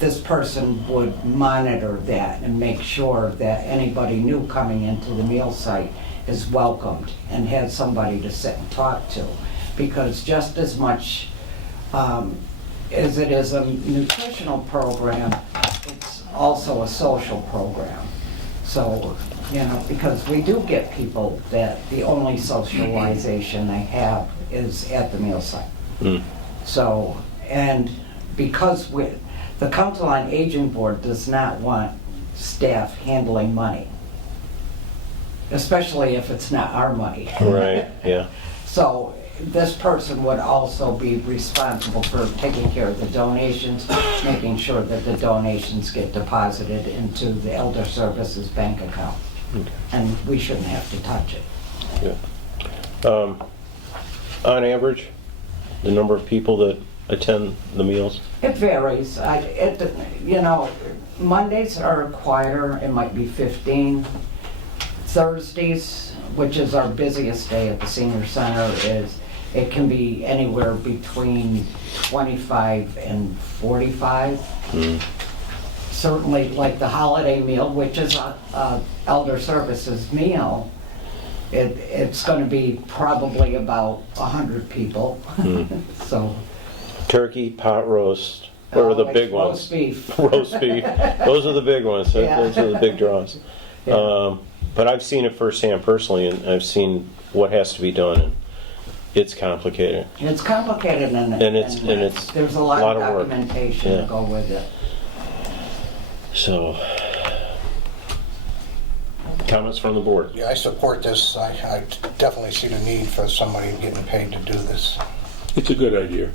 this person would monitor that and make sure that anybody new coming into the meal site is welcomed and has somebody to sit and talk to. Because just as much as it is a nutritional program, it's also a social program. So, you know, because we do get people that the only socialization they have is at the meal site. So, and because the Council on Aging Board does not want staff handling money, especially if it's not our money. Right, yeah. So this person would also be responsible for taking care of the donations, making sure that the donations get deposited into the Elder Services bank account. And we shouldn't have to touch it. Yeah. On average, the number of people that attend the meals? It varies. Mondays are quieter, it might be 15. Thursdays, which is our busiest day at the senior center, it can be anywhere between 25 and 45. Certainly, like the holiday meal, which is a elder services meal, it's going to be probably about 100 people. So. Turkey, pot roast, or the big ones? Roast beef. Roast beef. Those are the big ones. Yeah. Those are the big draws. Yeah. But I've seen it firsthand personally, and I've seen what has to be done. And it's complicated. It's complicated, and it's there's a lot of work. documentation Yeah. to go with it. So, comments from the board? Yeah, I support this. I definitely see the need for somebody getting paid to do this. It's a good idea.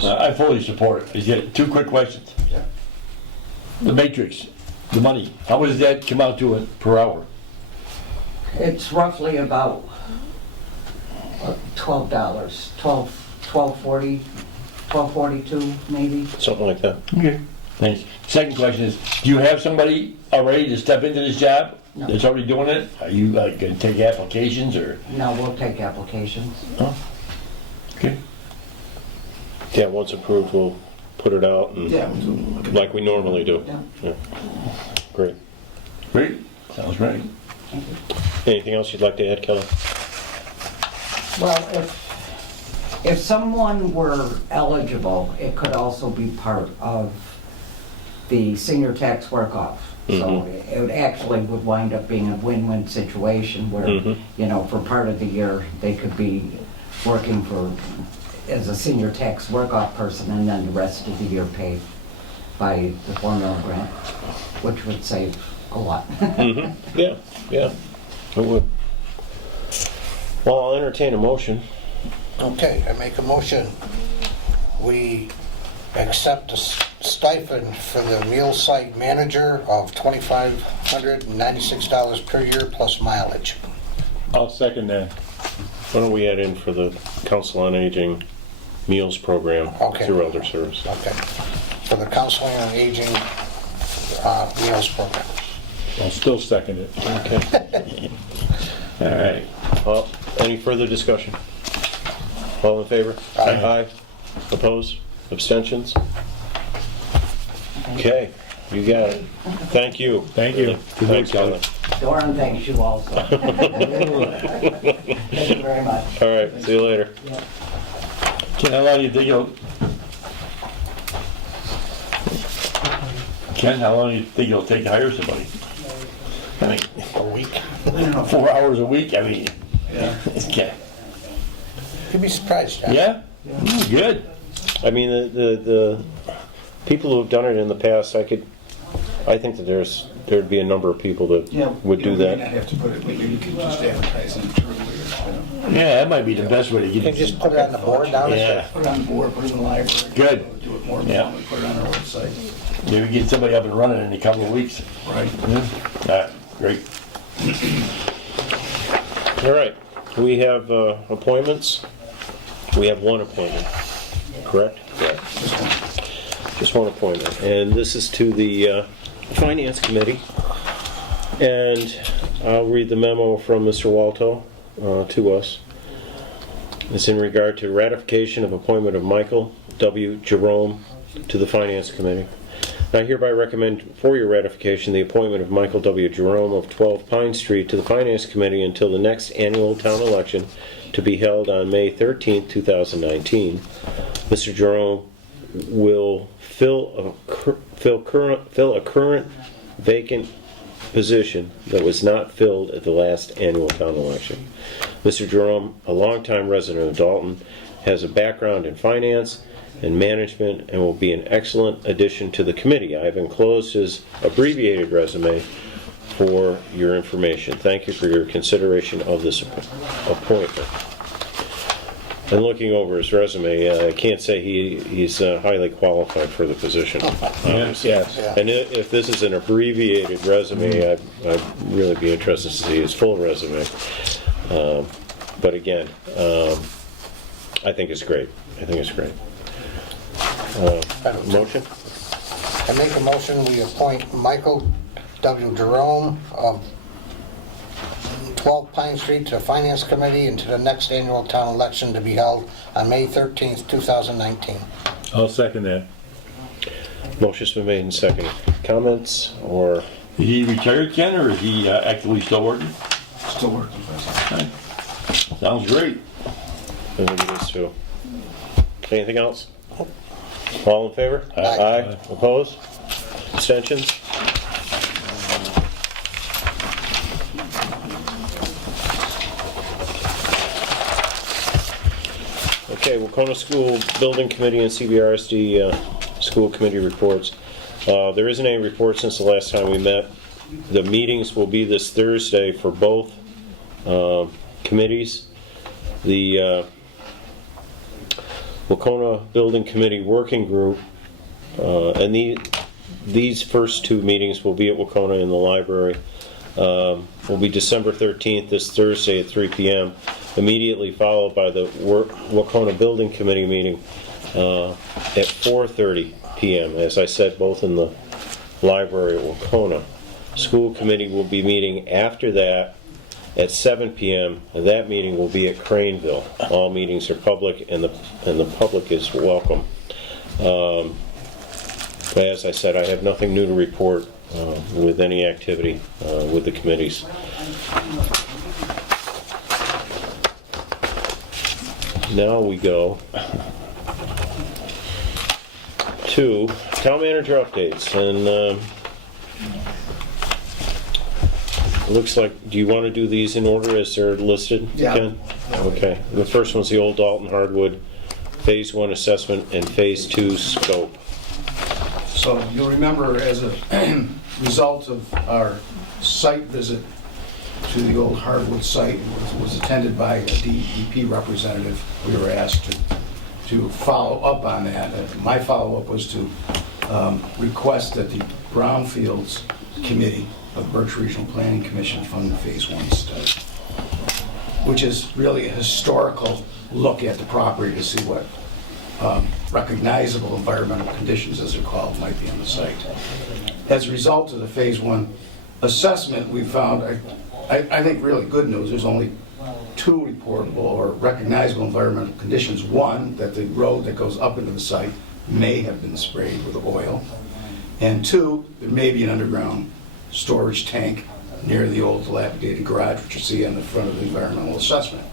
I fully support it. Is it 2 quick questions? Yeah. The matrix, the money, how does that come out to it per hour? It's roughly about $12, $12.40, $12.42 maybe. Something like that. Okay. Thanks. Second question is, do you have somebody already to step into this job No. that's already doing it? Are you going to take applications or? No, we'll take applications. Oh. Okay. Yeah, once approved, we'll put it out and Yeah. like we normally do. Yeah. Great. Great. Sounds great. Anything else you'd like to add, Kelly? Well, if someone were eligible, it could also be part of the senior tax work-off. So it actually would wind up being a win-win situation where, for part of the year, they could be working as a senior tax work-off person, and then the rest of the year paid by the formula grant, which would save a lot. Yeah, it would. Well, I'll entertain a motion. Okay, I make a motion. We accept a stipend for the meal site manager of $2,596 per year plus mileage. I'll second that. Why don't we add in for the Council on Aging Meals Program Okay. through Elder Service? Okay. For the Counseling on Aging meals program. I'll still second it. Okay. All right. Any further discussion? All in favor? Aye. Opposed? Abstentions? Okay, you got it. Thank you. Thank you. Thanks, Kelly. Doran thanks you also. Thank you very much. All right, see you later. Ken, how long do you think it'll take to hire somebody? I mean, A week. 4 hours a week, I mean, okay. You'd be surprised, John. Yeah? Good. I mean, the people who have done it in the past, I think that there'd be a number of people that would do We that. may not have to put it, maybe we could just advertise it earlier. Yeah, that might be the best way to You get can it. just put it on the board down there. Yeah, Put it on the board, put it in the library. Good. Do it more Yeah. formally, put it on our website. maybe get somebody up and running in a couple of weeks. Right. Yeah, great. All right, we have appointments. We have one appointment, correct? Just one appointment, and this is to the Finance Committee. And I'll read the memo from Mr. Walto to us. It's in regard to ratification of appointment of Michael W. Jerome to the Finance Committee. I hereby recommend for your ratification the appointment of Michael W. Jerome of 12 Pine Street to the Finance Committee until the next annual town election to be held on May 13, 2019. Mr. Jerome will fill a current vacant position that was not filled at the last annual town election. Mr. Jerome, a longtime resident of Dalton, has a background in finance and management and will be an excellent addition to the committee. I have enclosed his abbreviated resume for your information. Thank you for your consideration of this appointment. And looking over his resume, I can't say he's highly qualified for the position. Yes. Yeah. And if this is an abbreviated resume, I'd really be interested to see his full resume. But again, I think it's great. I think it's great. Motion? I make a motion, we appoint Michael W. Jerome of 12 Pine Street to the Finance Committee and to the next annual town election to be held on May 13th, 2019. I'll second that. Motion's been made and seconded. Comments or? Is he retired, Ken, or is he actively still working? Still working, President. Okay. Sounds great. I think it is too. Anything else? All in favor? Aye. Opposed? Abstentions? Okay, Wacona School Building Committee and CBRSD School Committee reports. There isn't any report since the last time we met. The meetings will be this Thursday for both committees. The Wacona Building Committee Working Group, and these first two meetings will be at Wacona in the library. Will be December 13th, this Thursday at 3 p.m., immediately followed by the Wacona Building Committee meeting at 4:30 p.m., as I said, both in the library at Wacona. School Committee will be meeting after that at 7 p.m., and that meeting will be at Craneville. All meetings are public, and the public is welcome. But as I said, I have nothing new to report with any activity with the committees. Now we go to town manager updates, and it looks like, do you want to do these in order as they're listed, Yeah. Ken? Okay. The first one's the old Dalton Hardwood Phase 1 assessment and Phase 2 scope. So you'll remember, as a result of our site visit to the old hardwood site, was attended by a DEP representative. We were asked to follow up on that. My follow-up was to request that the Brownfields Committee of Berkshire Regional Planning Commission fund the Phase 1 study, which is really a historical look at the property to see what recognizable environmental conditions, as they're called, might be on the site. As a result of the Phase 1 assessment, we found, I think, really good news. There's only two reportable or recognizable environmental conditions. One, that the road that goes up into the site may have been sprayed with oil. And two, there may be an underground storage tank near the old dilapidated garage, which you see on the front of the environmental assessment.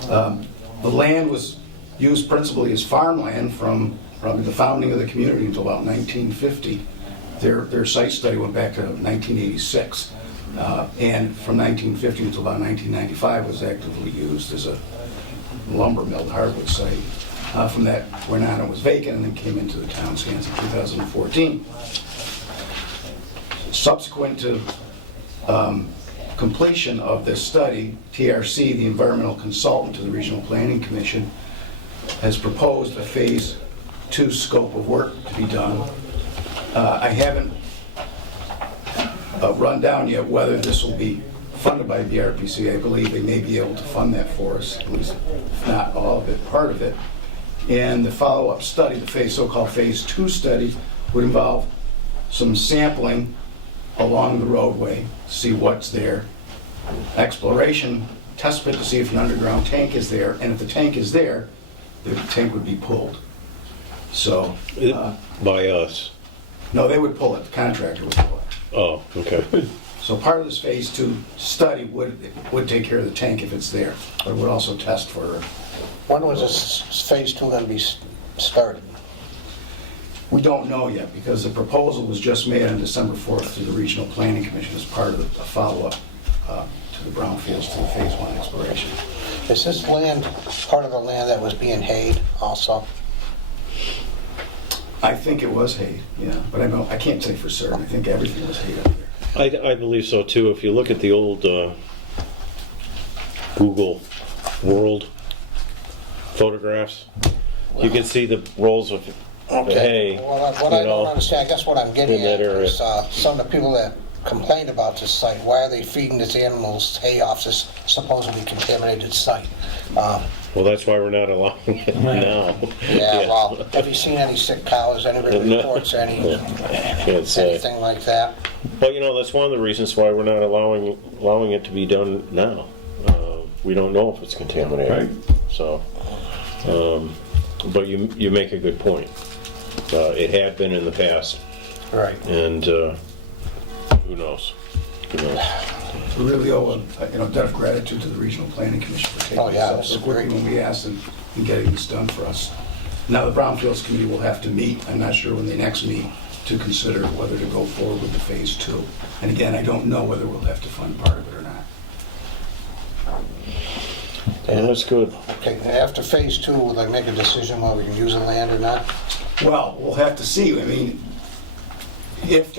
The land was used principally as farmland from probably the founding of the community until about 1950. Their site study went back to 1986. And from 1950 until about 1995 was actively used as a lumber mill, hardwood site. From that point on, it was vacant and then came into the town's hands in 2014. Subsequent to completion of this study, TRC, the environmental consultant to the Regional Planning Commission, has proposed a Phase 2 scope of work to be done. I haven't run down yet whether this will be funded by the RPC. I believe they may be able to fund that for us, at least if not all of it, part of it. And the follow-up study, the so-called Phase 2 study, would involve some sampling along the roadway, see what's there, exploration, test pit to see if an underground tank is there, and if the tank is there, the tank would be pulled. So by us? No, they would pull it. The contractor would pull it. Oh, okay. So part of this Phase 2 study would take care of the tank if it's there, but it would also test for. When was this Phase 2 going to be started? We don't know yet, because the proposal was just made on December 4th to the Regional Planning Commission as part of the follow-up to the brownfields, to the Phase 1 exploration. Is this land part of the land that was being hayed also? I think it was hayed, yeah, but I can't say for certain. I think everything was hayed up there. I believe so too. If you look at the old Google World photographs, you can see the rolls of hay. Well, what I don't understand, I guess what I'm getting at is some of the people that complained about this site, why are they feeding these animals hay off this supposedly contaminated site? Well, that's why we're not allowing it now. Yeah, well, have you seen any sick cows? Anybody No. reports any, Can't say. anything like that? But that's one of the reasons why we're not allowing it to be done now. We don't know if it's contaminated. Right. So, but you make a good point. It had been in the past, Right. and who knows? We really owe a debt of gratitude to the Regional Planning Commission for taking Oh, yeah, this up that's so quickly great. when we asked them and getting this done for us. Now, the Brownfields Committee will have to meet, I'm not sure when they next meet, to consider whether to go forward with the Phase 2. And again, I don't know whether we'll have to fund part of it or not. And that's good. Okay, after Phase 2, will they make a decision whether we can use the land or not? Well, we'll have to see. I mean, if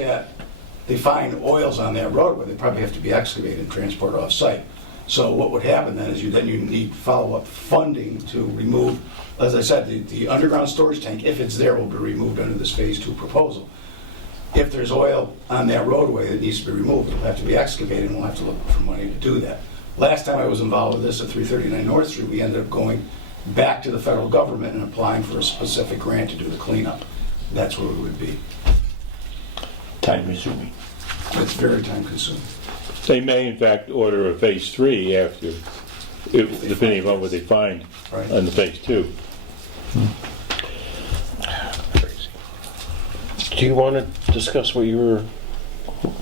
they find oils on that roadway, they probably have to be excavated and transported off-site. So what would happen then is you need follow-up funding to remove, as I said, the underground storage tank, if it's there, will be removed under this Phase 2 proposal. If there's oil on that roadway that needs to be removed, it'll have to be excavated, and we'll have to look for money to do that. Last time I was involved with this at 339 North Street, we ended up going back to the federal government and applying for a specific grant to do the cleanup. That's where we would be. Time consuming. It's very time consuming. They may in fact order a Phase 3 after, depending upon what they find Right. on the Phase 2. Do you want to discuss what you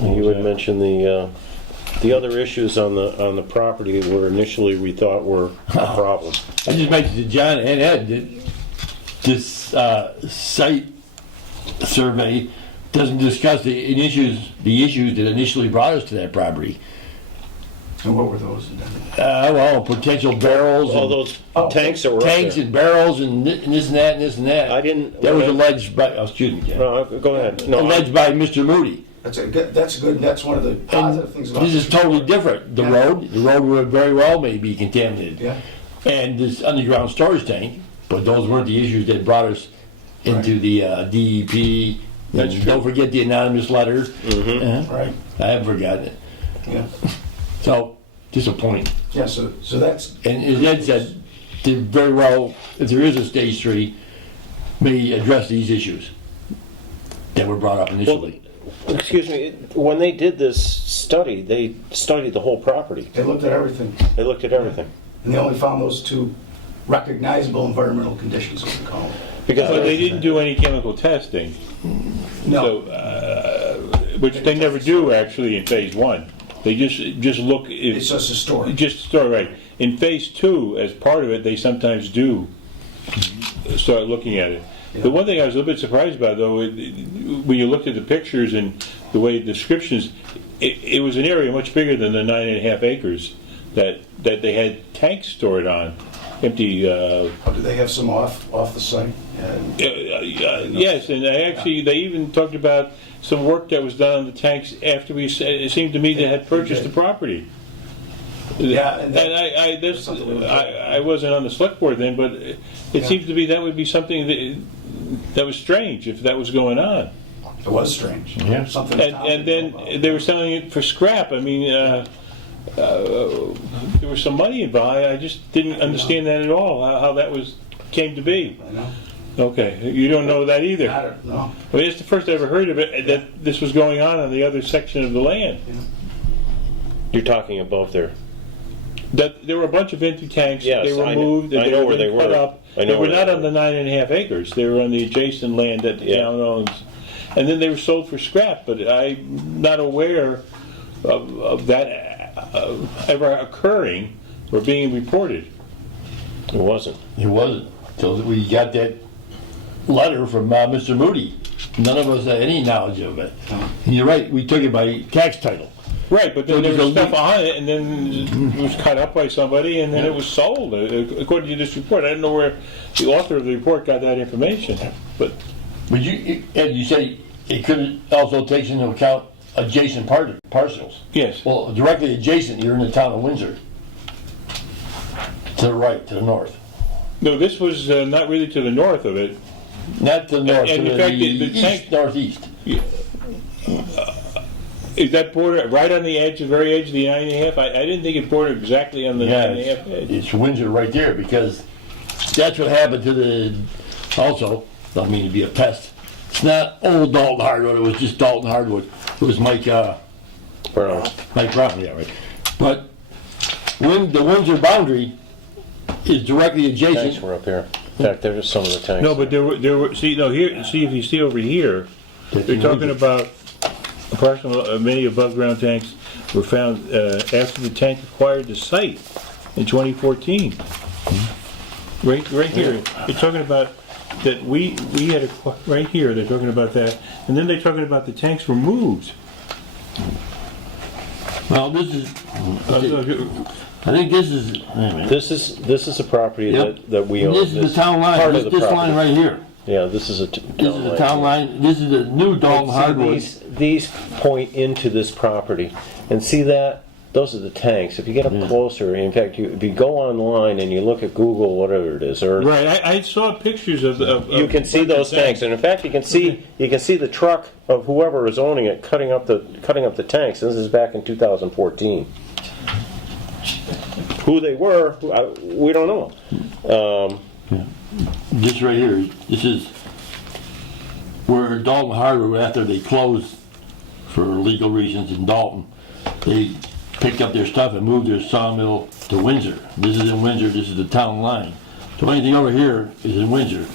had mentioned the other issues on the property where initially we thought were a problem? I just mentioned to John and Ed that this site survey doesn't discuss the issues that initially brought us to that property. And what were those? Well, potential barrels All and those tanks that were tanks up there. and barrels and this and that and this and that. I didn't. That was alleged by, excuse me, Ken. No, go ahead. No, Alleged by Mr. Moody. That's good, and that's one of the positive things about This is totally different. The road would very well may be contaminated. Yeah. And this underground storage tank, but those weren't the issues that brought us into the DEP. That's true. Don't forget the anonymous letter. Right. I haven't forgotten it. Yeah. So, just a point. Yeah, so that's, And as Ed said, they very well, if there is a stage 3, may address these issues that were brought up initially. Excuse me, when they did this study, they studied the whole property. they looked at everything, They looked at everything. and they only found those two recognizable environmental conditions, as we call them. Because But they didn't do any chemical testing, No, so, which they never do actually in Phase 1. They just look. it's just a story. Just story, right. In Phase 2, as part of it, they sometimes do start looking at it. Yeah. The one thing I was a little bit surprised about, though, when you looked at the pictures and the way descriptions, it was an area much bigger than the 9.5 acres that they had tanks stored on, empty. Oh, do they have some off the site? Yes, and they even talked about some work that was done on the tanks after it seemed to me they had purchased the property. Yeah, And and I wasn't on the select board then, but it seems to be that would be something that was strange if that was going on. it was strange. Yeah. Something. And then they were selling it for scrap. I mean, there was some money involved. I just didn't understand that at all, how that came to be. I know. Okay, you don't know that either. No. Well, it's the first I ever heard of it, that this was going on the other section of the land. you're talking above there. That there were a bunch of empty tanks. Yes, They were I moved. know They where were they cut were. up. I know They were where not they on the 9.5 acres. They were on the adjacent land that the Yeah. town owns. And then they were sold for scrap, but I'm not aware of that ever occurring or being reported. It wasn't. It wasn't. Till we got that letter from Mr. Moody. None of us had any knowledge of it. And you're right, we took it by tax title. Right, but then So there there's was a stuff on it, and then it was cut up by somebody, and then it was sold, according to this report. I don't know where the author of the report got that information, but But Ed, you said it could also take into account adjacent parcels. yes. Well, directly adjacent, you're in the town of Windsor. To the right, to the north. No, this was not really to the north of it. Not to the north, And to in the fact, the east, tank- northeast. Is that border right on the edge, the very edge of the 9.5? I didn't think it bordered exactly on the 9.5 edge. It's Windsor right there, because that's what happened to the, also, don't mean to be a pest. It's not old Dalton Hardwood, it was just Dalton Hardwood. It was Mike Brown, yeah, right. But when the Windsor boundary is directly adjacent. Tanks were up here. In fact, there's some of the tanks. No, but there were, see, no, here, see, if you see over here, they're talking about approximately many above ground tanks were found after the tank acquired the site in 2014. Right here, they're talking about that we had right here. They're talking about that, and then they're talking about the tanks were moved. Well, this is. I think this is. This is a property that we own. This is the town line. Part of the this property. line right here. Yeah, this is a town line. This is the new Dalton Hardwood. These point into this property, and see that? Those are the tanks. If you get up closer, in fact, if you go online and you look at Google, whatever it is, or right, I saw pictures of you can see those tanks, and in fact, you can see the truck of whoever is owning it cutting up the tanks. This is back in 2014. Who they were, we don't know. This right here, this is where Dalton Hardwood, after they closed for legal reasons in Dalton, they picked up their stuff and moved their sawmill to Windsor. This is in Windsor, this is the town line. So anything over here is in Windsor.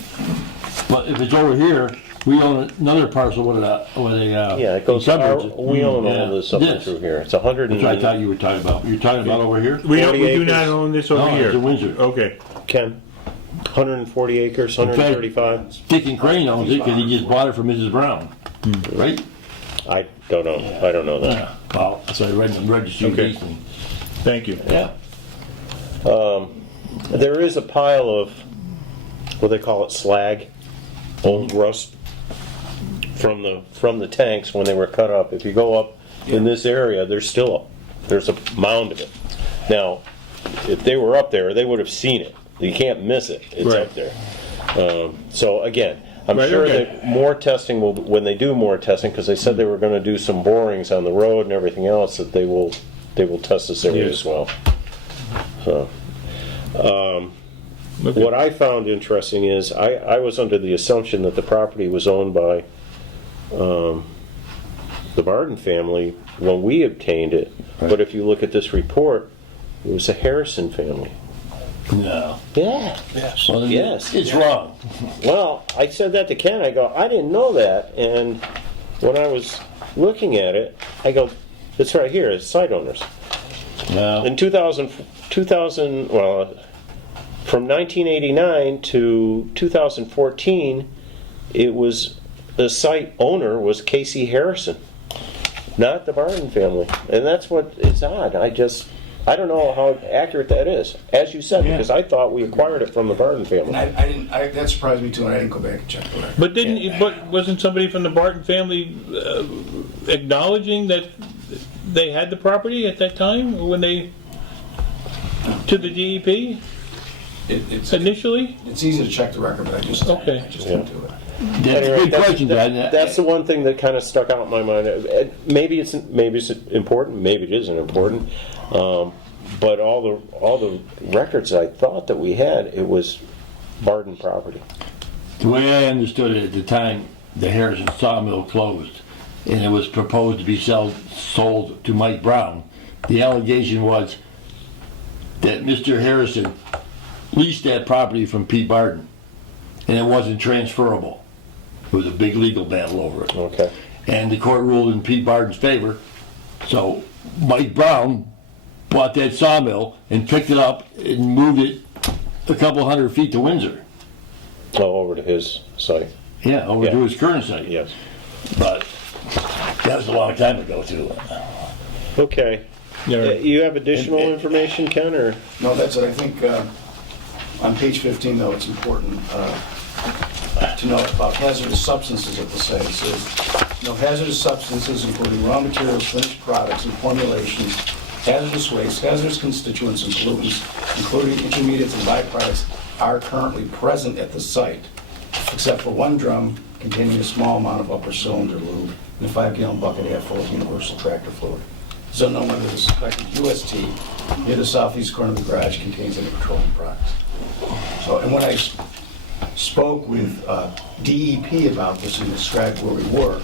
But if it's over here, we own another parcel with yeah, it goes. We own all this up through here. It's 100. That's what I thought you were talking about. You're talking about over here? We do not own this over here. It's in Windsor. Okay. Ken, 140 acres, 135. Dick and Crane owns it because he just bought it from Mrs. Brown, right? I don't know. I don't know that. Yeah. Well, that's what I read in the registry. Okay. Thank you. Yeah. There is a pile of what they call it slag, old rust from the tanks when they were cut up. If you go up in this area, there's a mound of it. Now, if they were up there, they would have seen it. You can't miss it. It's up there. So again, I'm sure that more testing will, when they do more testing, because they said they were going to do some borings on the road and everything else, that they will test this area as well. So, what I found interesting is I was under the assumption that the property was owned by the Barden family when we obtained it, but if you look at this report, it was a Harrison family. No. Yeah. Yes. Well, yes. It's wrong. Well, I said that to Ken. I go, I didn't know that. And when I was looking at it, I go, it's right here. It's site owners. No. In 2000, well, from 1989 to 2014, it was the site owner was Casey Harrison, not the Barden family. And that's what it's odd. I don't know how accurate that is, as you said, because I thought we acquired it from the Barden family. And that surprised me too, and I didn't go back and check the record. But but wasn't somebody from the Barton family acknowledging that they had the property at that time when they to the DEP? Initially? It's easy to check the record, but I just didn't do it. That's a good question, Dad. That's the one thing that kind of stuck out in my mind. Maybe it's important, maybe it isn't important. But all the records I thought that we had, it was Barden property. The way I understood it at the time, the Harrison sawmill closed, and it was proposed to be sold to Mike Brown. The allegation was that Mr. Harrison leased that property from Pete Barden, and it wasn't transferable. It was a big legal battle over it. Okay. And the court ruled in Pete Barden's favor. So Mike Brown bought that sawmill and picked it up and moved it a couple 100 feet to Windsor. Oh, over to his site. Yeah, over to his current site. Yes. But that was a long time ago, too. Okay. You have additional information, Ken, or? No, that's it. I think on page 15, though, it's important to know about hazardous substances at the site. It says, no hazardous substances, including raw materials, finished products, and formulations, hazardous waste, hazardous constituents, and pollutants, including intermediates and byproducts, are currently present at the site, except for one drum containing a small amount of upper cylinder lube in a 5-gallon bucket half full of universal tractor fluid. So no whether the suspected UST near the southeast corner of the garage contains any petroleum products. So, and when I spoke with DEP about this and described where we were,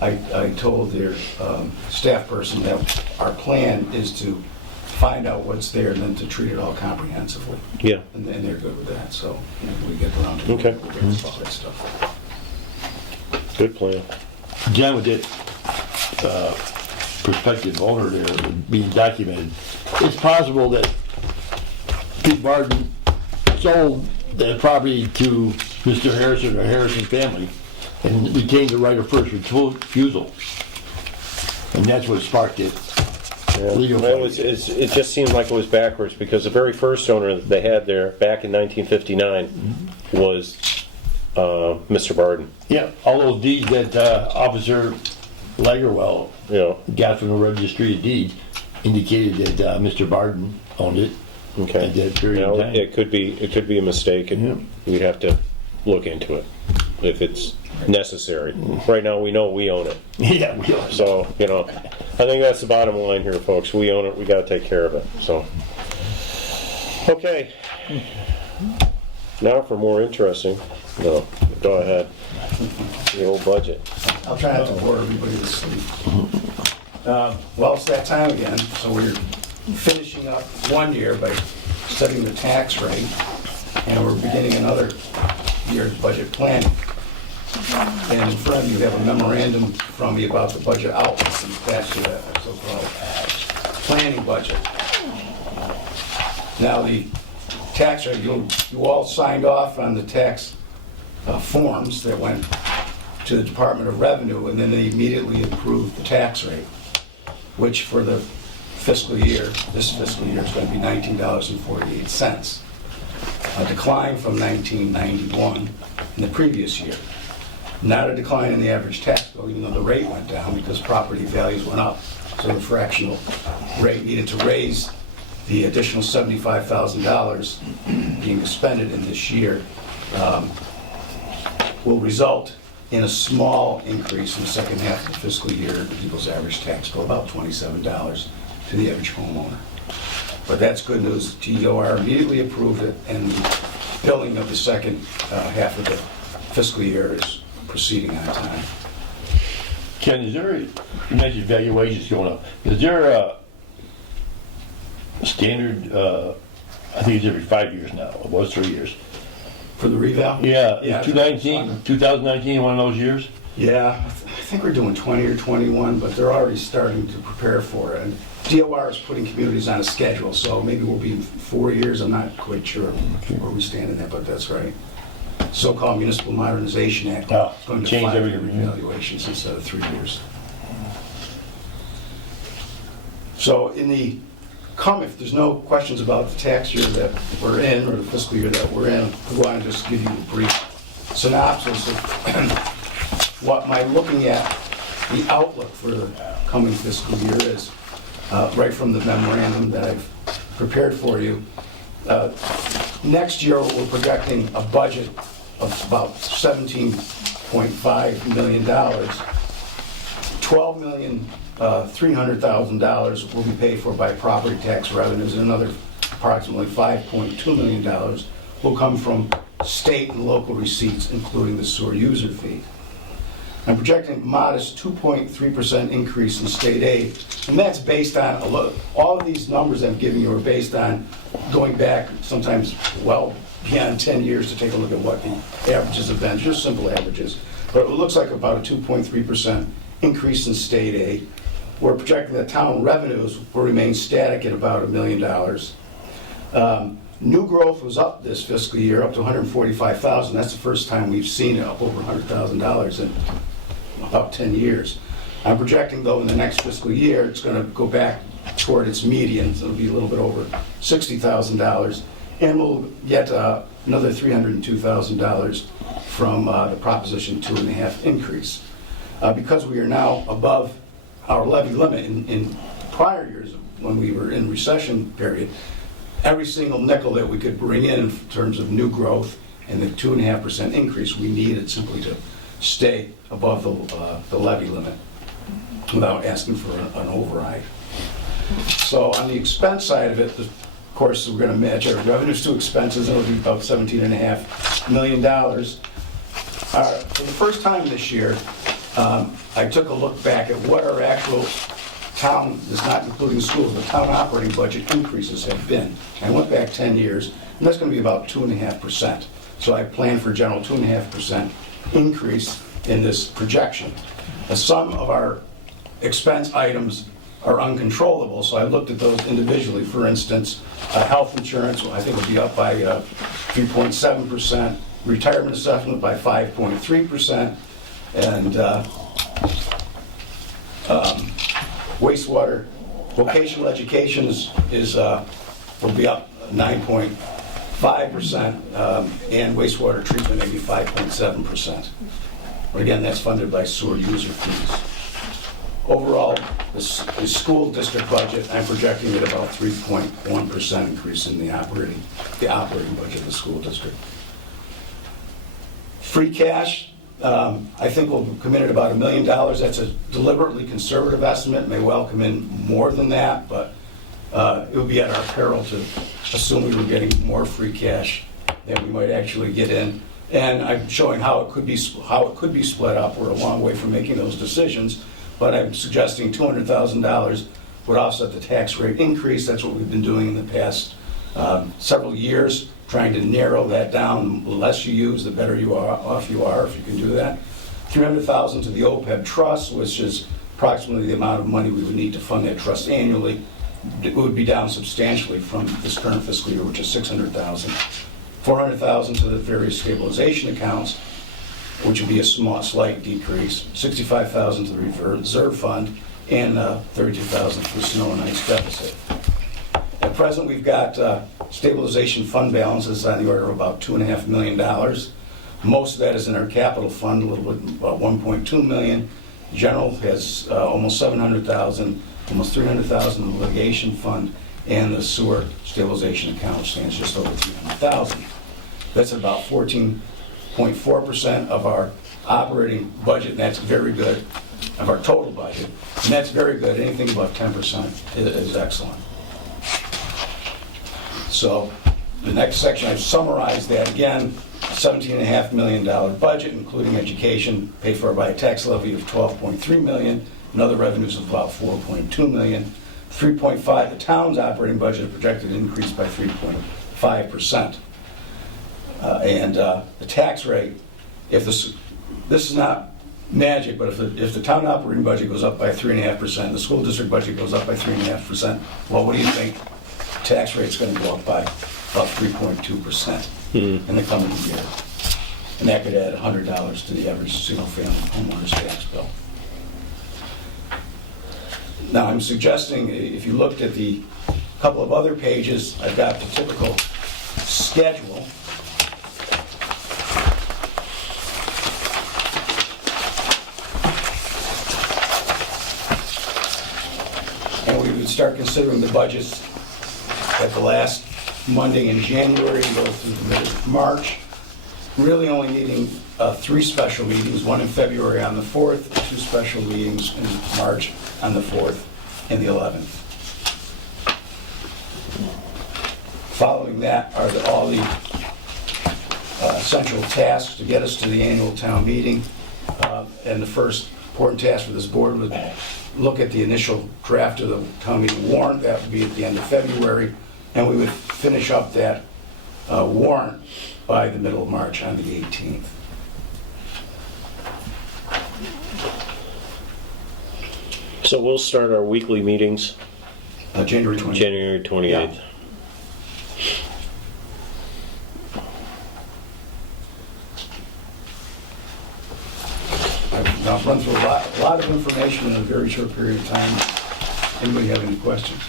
I told their staff person that our plan is to find out what's there and then to treat it all comprehensively. Yeah. And they're good with that, so we get around to Okay. all that stuff. Good plan. Again, with that prospective owner there being documented, it's possible that Pete Barton sold that property to Mr. Harrison or Harrison family and retained the right of first refusal. And that's what sparked it. Yeah. Legal It just seemed like it was backwards because the very first owner that they had there back in 1959 was Mr. Barden. Yeah, all those deeds that Officer Lagerwell got from the registry of deeds indicated that Mr. Barden owned it. Okay. At that period of time. It could be a mistake, and we'd have to look into it if it's necessary. Right now, we know we own it. Yeah, we own it. So I think that's the bottom line here, folks. We own it. We got to take care of it. So, okay. Now for more interesting. No, go ahead. The old budget. I'll try not to bore everybody to sleep. Well, it's that time again, so we're finishing up one year by setting the tax rate, and we're beginning another year's budget planning. And in front of you have a memorandum from me about the budget outlooks and attached to that so-called planning budget. Now, the tax rate, you all signed off on the tax forms that went to the Department of Revenue, and then they immediately approved the tax rate, which for the fiscal year, this fiscal year, is going to be $19.48, a decline from 1991 in the previous year. Not a decline in the average tax bill, even though the rate went down because property values went up. So the fractional rate needed to raise the additional $75,000 being expended in this year will result in a small increase in the second half of the fiscal year in people's average tax bill, about $27 to the average homeowner. But that's good news. DOR immediately approved it, and the billing of the second half of the fiscal year is proceeding on time. Ken, is there, you mentioned valuations going up, is there a standard, I think it's every 5 years now, it was 3 years. For the reval? Yeah, 2019, one of those years? Yeah, I think we're doing 20 or 21, but they're already starting to prepare for it. And DOR is putting communities on a schedule, so maybe we'll be in 4 years. I'm not quite sure where we stand in that, but that's right. So-called Municipal Modernization Act is going to change 5-year every year. revaluations instead of 3 years. So in the if there's no questions about the tax year that we're in or the fiscal year that we're in, I want to just give you a brief synopsis of what my looking at the outlook for the coming fiscal year is, right from the memorandum that I've prepared for you. Next year, we're projecting a budget of about $17.5 million. $12,300,000 will be paid for by property tax revenues, and another approximately $5.2 million will come from state and local receipts, including the sewer user fee. I'm projecting a modest 2.3% increase in state aid, and that's based on, all of these numbers I'm giving you are based on going back sometimes well beyond 10 years to take a look at what the averages have been, just simple averages. But it looks like about a 2.3% increase in state aid. We're projecting that town revenues will remain static at about $1 million. New growth was up this fiscal year, up to $145,000. That's the first time we've seen it, up over $100,000 in about 10 years. I'm projecting, though, in the next fiscal year, it's going to go back toward its median. So it'll be a little bit over $60,000. And we'll get another $302,000 from the Proposition 2.5 increase. Because we are now above our levy limit in prior years when we were in recession period, every single nickel that we could bring in terms of new growth and the 2.5% increase we needed simply to stay above the levy limit without asking for an override. So on the expense side of it, of course, we're going to match our revenues to expenses, and it'll be about $17.5 million. For the first time this year, I took a look back at what our actual town, this is not including schools, but town operating budget increases have been. I went back 10 years, and that's going to be about 2.5%. So I plan for a general 2.5% increase in this projection. Some of our expense items are uncontrollable, so I looked at those individually. For instance, health insurance, I think will be up by 3.7%, retirement assessment by 5.3%, and wastewater vocational education will be up 9.5%, and wastewater treatment maybe 5.7%. But again, that's funded by sewer user fees. Overall, the school district budget, I'm projecting at about 3.1% increase in the operating budget of the school district. Free cash, I think we'll come in at about $1 million. That's a deliberately conservative estimate. May well come in more than that, but it would be at our peril to assume we were getting more free cash than we might actually get in. And I'm showing how it could be split up. We're a long way from making those decisions, but I'm suggesting $200,000 would offset the tax rate increase. That's what we've been doing in the past several years, trying to narrow that down. The less you use, the better off you are if you can do that. $300,000 to the OPEB trust, which is approximately the amount of money we would need to fund that trust annually. It would be down substantially from this current fiscal year, which is $600,000. $400,000 to the various stabilization accounts, which would be a slight decrease. $65,000 to the reserve fund, and $32,000 for the snow and ice deficit. At present, we've got stabilization fund balances on the order of about $2.5 million. Most of that is in our capital fund, a little bit, about $1.2 million. General has almost $700,000, almost $300,000 in the litigation fund, and the sewer stabilization account stands just over $300,000. That's about 14.4% of our operating budget, and that's very good, of our total budget, and that's very good. Anything above 10% is excellent. So the next section, I've summarized that again. $17.5 million budget, including education, paid for by a tax levy of $12.3 million, and other revenues of about $4.2 million. 3.5, the town's operating budget is projected to increase by 3.5%. And the tax rate, if this is not magic, but if the town operating budget goes up by 3.5%, the school district budget goes up by 3.5%, well, what do you think? The tax rate's going to go up by about 3.2% in the coming year. And that could add $100 to the average single-family homeowner's tax bill. Now, I'm suggesting, if you looked at the couple of other pages, I've got the typical schedule. And we would start considering the budgets at the last Monday in January and go through the middle of March. Really only needing 3 special meetings, one in February on the 4th, 2 special meetings in March on the 4th and the 11th. Following that are all the essential tasks to get us to the annual town meeting. And the first important task for this board would look at the initial draft of the town meeting warrant. That would be at the end of February. And we would finish up that warrant by the middle of March on the 18th. So we'll start our weekly meetings January 28th. January 28th. Yeah. I've run through a lot of information in a very short period of time. Anybody have any questions?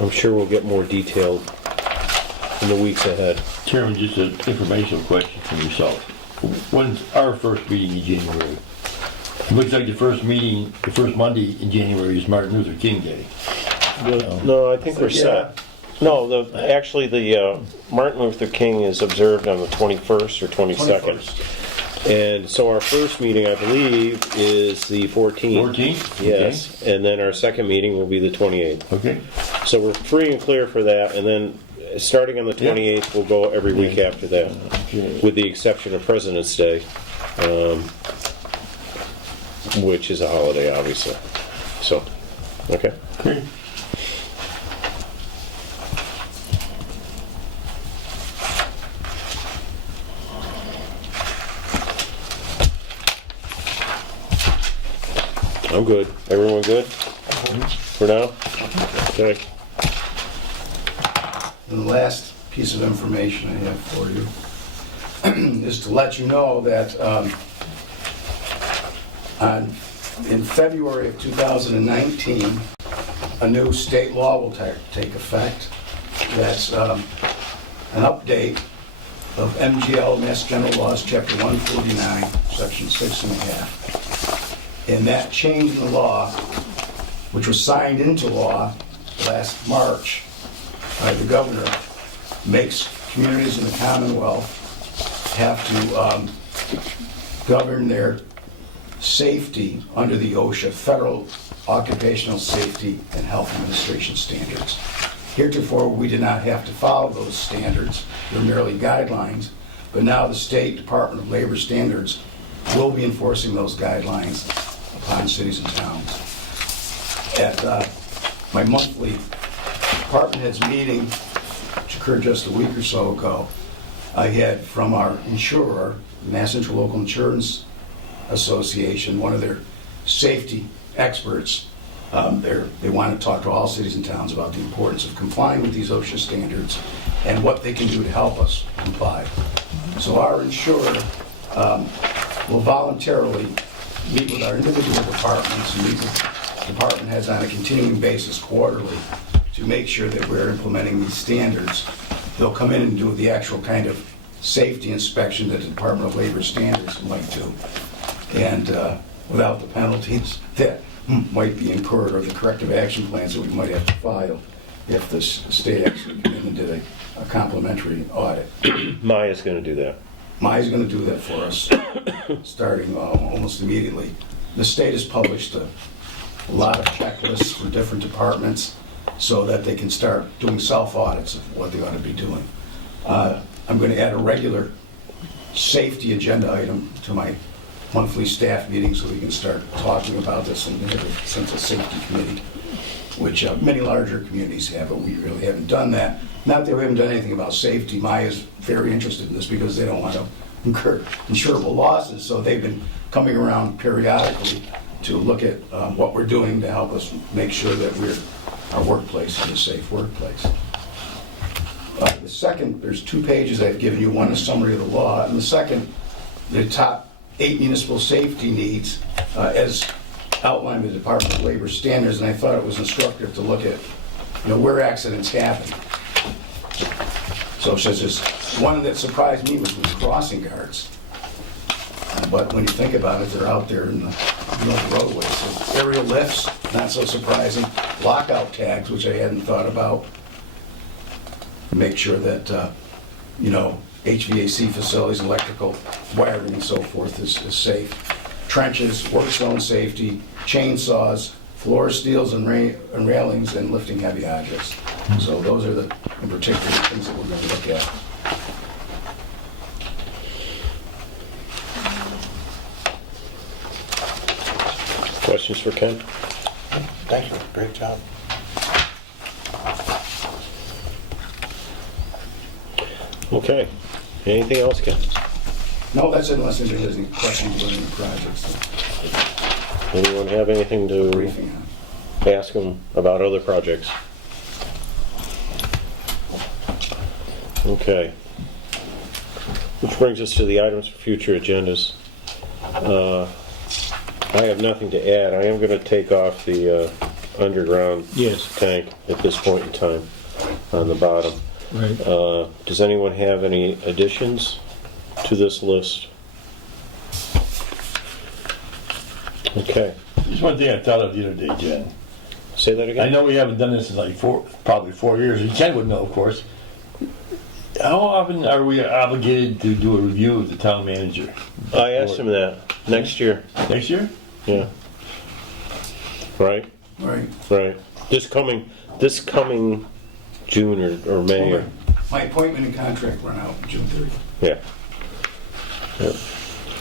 I'm sure we'll get more detailed in the weeks ahead. Chairman, just an informational question from yourself. When's our first meeting in January? It looks like the first Monday in January is Martin Luther King Day. No, I think we're set. No, actually, the Martin Luther King is observed on the 21st or 22nd. And so our first meeting, I believe, is the 14th. 14th? Yes, and then our second meeting will be the 28th. Okay. So we're free and clear for that, and then starting on the 28th, we'll go every week after that, with the exception of President's Day, which is a holiday, obviously. So, okay. Great. I'm good. Everyone good? For now? Okay. And the last piece of information I have for you is to let you know that in February of 2019, a new state law will take effect. That's an update of MGL, Mass General Laws, Chapter 149, Section 6.5. And that change in the law, which was signed into law last March by the governor, makes communities in the Commonwealth have to govern their safety under the OSHA, Federal Occupational Safety and Health Administration standards. Heretofore, we did not have to follow those standards. They're merely guidelines. But now the State Department of Labor standards will be enforcing those guidelines upon cities and towns. At my monthly department heads meeting, which occurred just a week or so ago, I had from our insurer, the Mass Interlocal Insurance Association, one of their safety experts. They want to talk to all cities and towns about the importance of complying with these OSHA standards and what they can do to help us comply. So our insurer will voluntarily meet with our individual departments and meet with department heads on a continuing basis quarterly to make sure that we're implementing these standards. They'll come in and do the actual kind of safety inspection that the Department of Labor standards might do, and without the penalties that might be incurred or the corrective action plans that we might have to file if the state actually came in and did a complimentary audit. Maya's going to do that. Maya's going to do that for us, starting almost immediately. The state has published a lot of checklists for different departments so that they can start doing self-audits of what they ought to be doing. I'm going to add a regular safety agenda item to my monthly staff meeting so we can start talking about this and have a sense of safety committee, which many larger communities have, but we really haven't done that. Not that we haven't done anything about safety. Maya's very interested in this because they don't want to incur insurable losses, so they've been coming around periodically to look at what we're doing to help us make sure that our workplace is a safe workplace. The second, there's 2 pages I've given you. One is a summary of the law, and the second, the top 8 municipal safety needs as outlined by the Department of Labor standards, and I thought it was instructive to look at where accidents happen. So it says this, one that surprised me was with crossing guards. But when you think about it, they're out there in the roadway. So aerial lifts, not so surprising. Lockout tags, which I hadn't thought about. Make sure that, HVAC facilities, electrical wiring and so forth is safe. Trenches, work zone safety, chainsaws, floor steels and railings, and lifting heavy objects. So those are in particular, things that we're going to look at. Questions for Ken? Thank you, great job. Okay. Anything else, Ken? No, that's it, unless anybody has any questions about any projects. Anyone have anything to Briefing on. ask them about other projects? Okay. Which brings us to the items for future agendas. I have nothing to add. I am going to take off the underground tank at this point in time on the bottom. Right. Does anyone have any additions to this list? Okay. Just one thing I thought of the other day, Jen. Say that I again? know we haven't done this in like probably 4 years, and Ken would know, of course. How often are we obligated to do a review of the town manager? I asked him that. Next year. Next year? Yeah. Right? Right. Right. This coming June or May. Or, My appointment and contract run out June 30th. yeah. Yeah.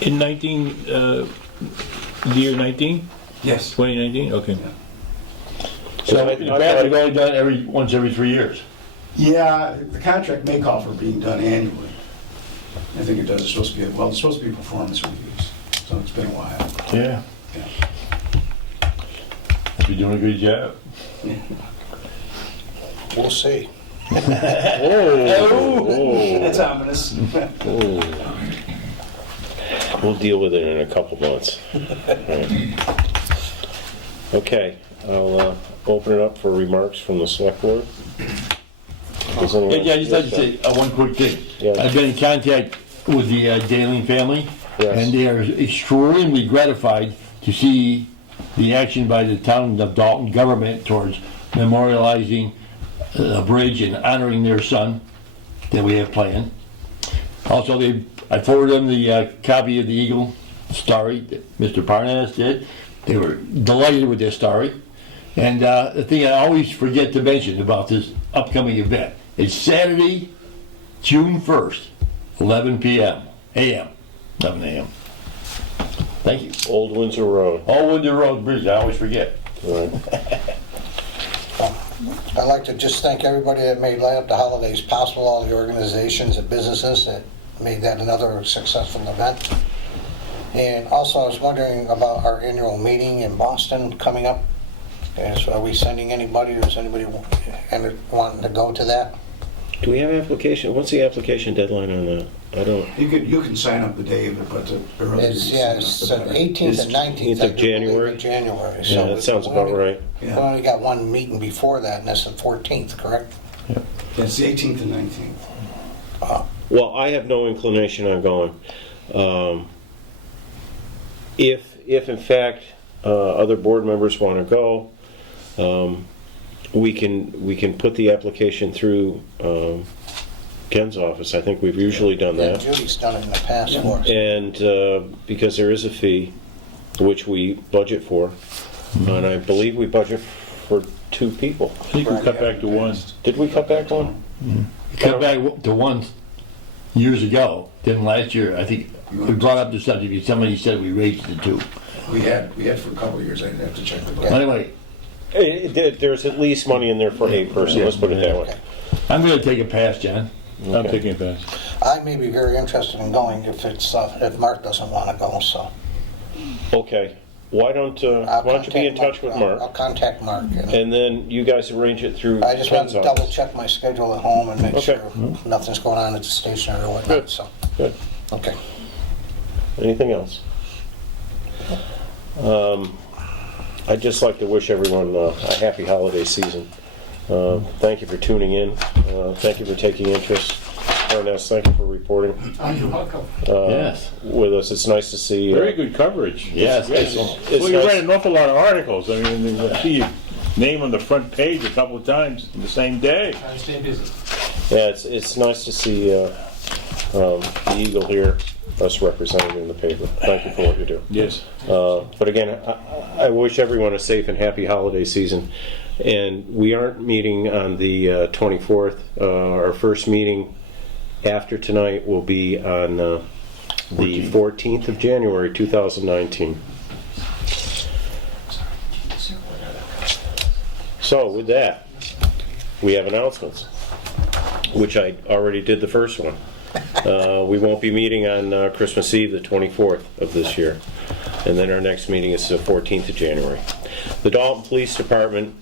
In 19, the year 19? Yes. 2019? Okay. So I in the past, thought- we've only done it once every 3 years. Yeah, the contract may call for being done annually. I think it does. It's supposed to be, well, it's supposed to be performance reviews, so it's been a while. Yeah. Yeah. You're doing a good job. We'll see. That's ominous. We'll deal with it in a couple months. Right. Okay, I'll open it up for remarks from the select board. Does anyone- Yeah, I just like to say one quick thing. Yeah. I've been in contact with the Dalton family, Yes. and they are extremely gratified to see the action by the town of Dalton government towards memorializing a bridge and honoring their son that we have planned. Also, I forwarded them the copy of the Eagle story that Mr. Parnas did. They were delighted with their story. And the thing I always forget to mention about this upcoming event, it's Saturday, June 1st, 11 p.m. a.m. 11 a.m. Thank you. Old Windsor Road. Old Windsor Road Bridge, I always forget. Right. I'd like to just thank everybody that made Light Up the Holidays possible, all the organizations and businesses that made that another successful event. And also, I was wondering about our annual meeting in Boston coming up. So are we sending anybody, or is anybody wanting to go to that? Do we have application? What's the application deadline on that? I don't. You can sign up the day of it, but the earlier you It's, sign yeah, up, it's the the better. 18th and 19th. 18th of January? January. Yeah, that sounds about right. We Yeah. only got one meeting before that, and that's the 14th, correct? It's the 18th and 19th. Well, I have no inclination on going. If in fact other board members want to go, we can put the application through Ken's office. I think we've usually done Yeah, that. Judy's done it in the past for us. And because there is a fee, which we budget for, and I believe we budget for 2 people. I think we cut back to one. Did we cut back one? We cut back to one years ago, then last year, I think we brought up the subject because somebody said we raised it to 2. We had for a couple of years. I'd have to check the book. Anyway, There's at least money in there for a person, let's put it that way. I'm going to take a pass, John. I'm taking it fast. I may be very interested in going if Mark doesn't want to go, so. Okay, why don't you be in touch with I'll Mark? contact Mark. And then you guys arrange it through I just want Ken's to office. double check my schedule at home and make Okay. sure nothing's going on at the station or whatnot, Good. so. Good. Okay. Anything else? I'd just like to wish everyone a happy holiday season. Thank you for tuning in. Thank you for taking interest. Ernest, thank you for reporting You're welcome. Yes. with us. It's nice to see. Very good coverage. Yes, It's Well, you nice- read an awful lot of articles. I mean, I see your name on the front page a couple of times in the same day. I stay busy. Yeah, it's nice to see the Eagle here, us represented in the paper. Thank you for what you do. Yes. But again, I wish everyone a safe and happy holiday season. And we aren't meeting on the 24th. Our first meeting after tonight will be on the 14th of January, 2019. So with that, we have announcements, which I already did the first one. We won't be meeting on Christmas Eve, the 24th of this year. And then our next meeting is the 14th of January. The Dalton Police Department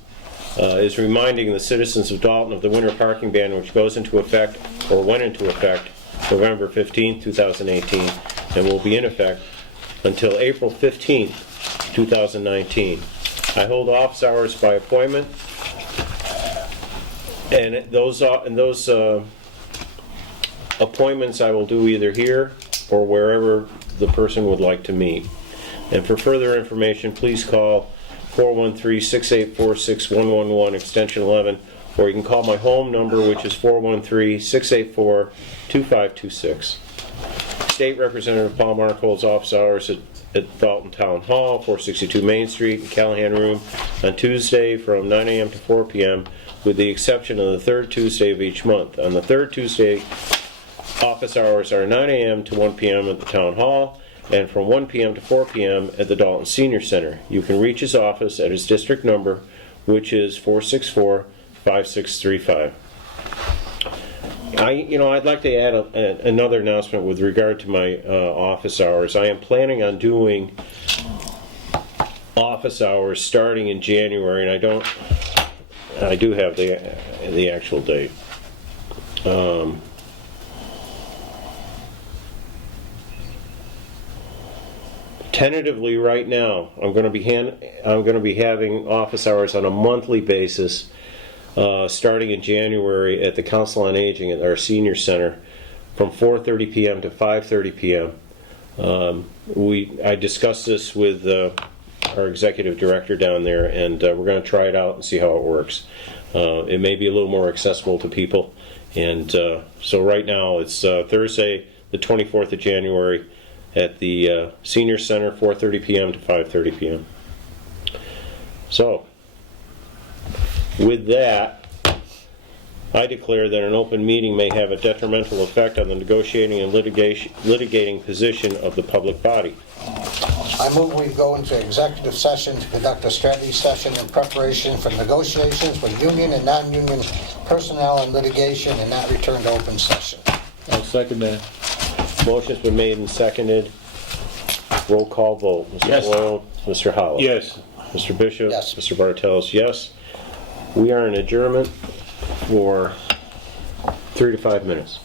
is reminding the citizens of Dalton of the winter parking ban, which goes into effect, or went into effect, November 15th, 2018, and will be in effect until April 15th, 2019. I hold office hours by appointment, and those appointments I will do either here or wherever the person would like to meet. And for further information, please call 413-684-6111, extension 11, or you can call my home number, which is 413-684-2526. State Representative Paul Mark holds office hours at Dalton Town Hall, 462 Main Street, in Callahan Room, on Tuesday from 9 a.m. to 4 p.m., with the exception of the third Tuesday of each month. On the third Tuesday, office hours are 9 a.m. to 1 p.m. at the Town Hall, and from 1 p.m. to 4 p.m. at the Dalton Senior Center. You can reach his office at his district number, which is 464-5635. I'd like to add another announcement with regard to my office hours. I am planning on doing office hours starting in January, and I do have the actual date. Tentatively, right now, I'm going to be having office hours on a monthly basis, starting in January at the Council on Aging at our Senior Center, from 4:30 p.m. to 5:30 p.m. I discussed this with our executive director down there, and we're going to try it out and see how it works. It may be a little more accessible to people, and so right now it's Thursday, the 24th of January, at the Senior Center, 4:30 p.m. to 5:30 p.m. So, with that, I declare that an open meeting may have a detrimental effect on the negotiating and litigating position of the public body. I move we go into executive session to conduct a strategy session in preparation for negotiations with union and non-union personnel and litigation, and not return to open session. I'll second that. Motion's been made and seconded. Roll call vote. Mr. Yes. Boyle, Mr. Howell. Yes. Mr. Bishop. Yes. Mr. Bartels, yes. We are in adjournment for 3 to 5 minutes.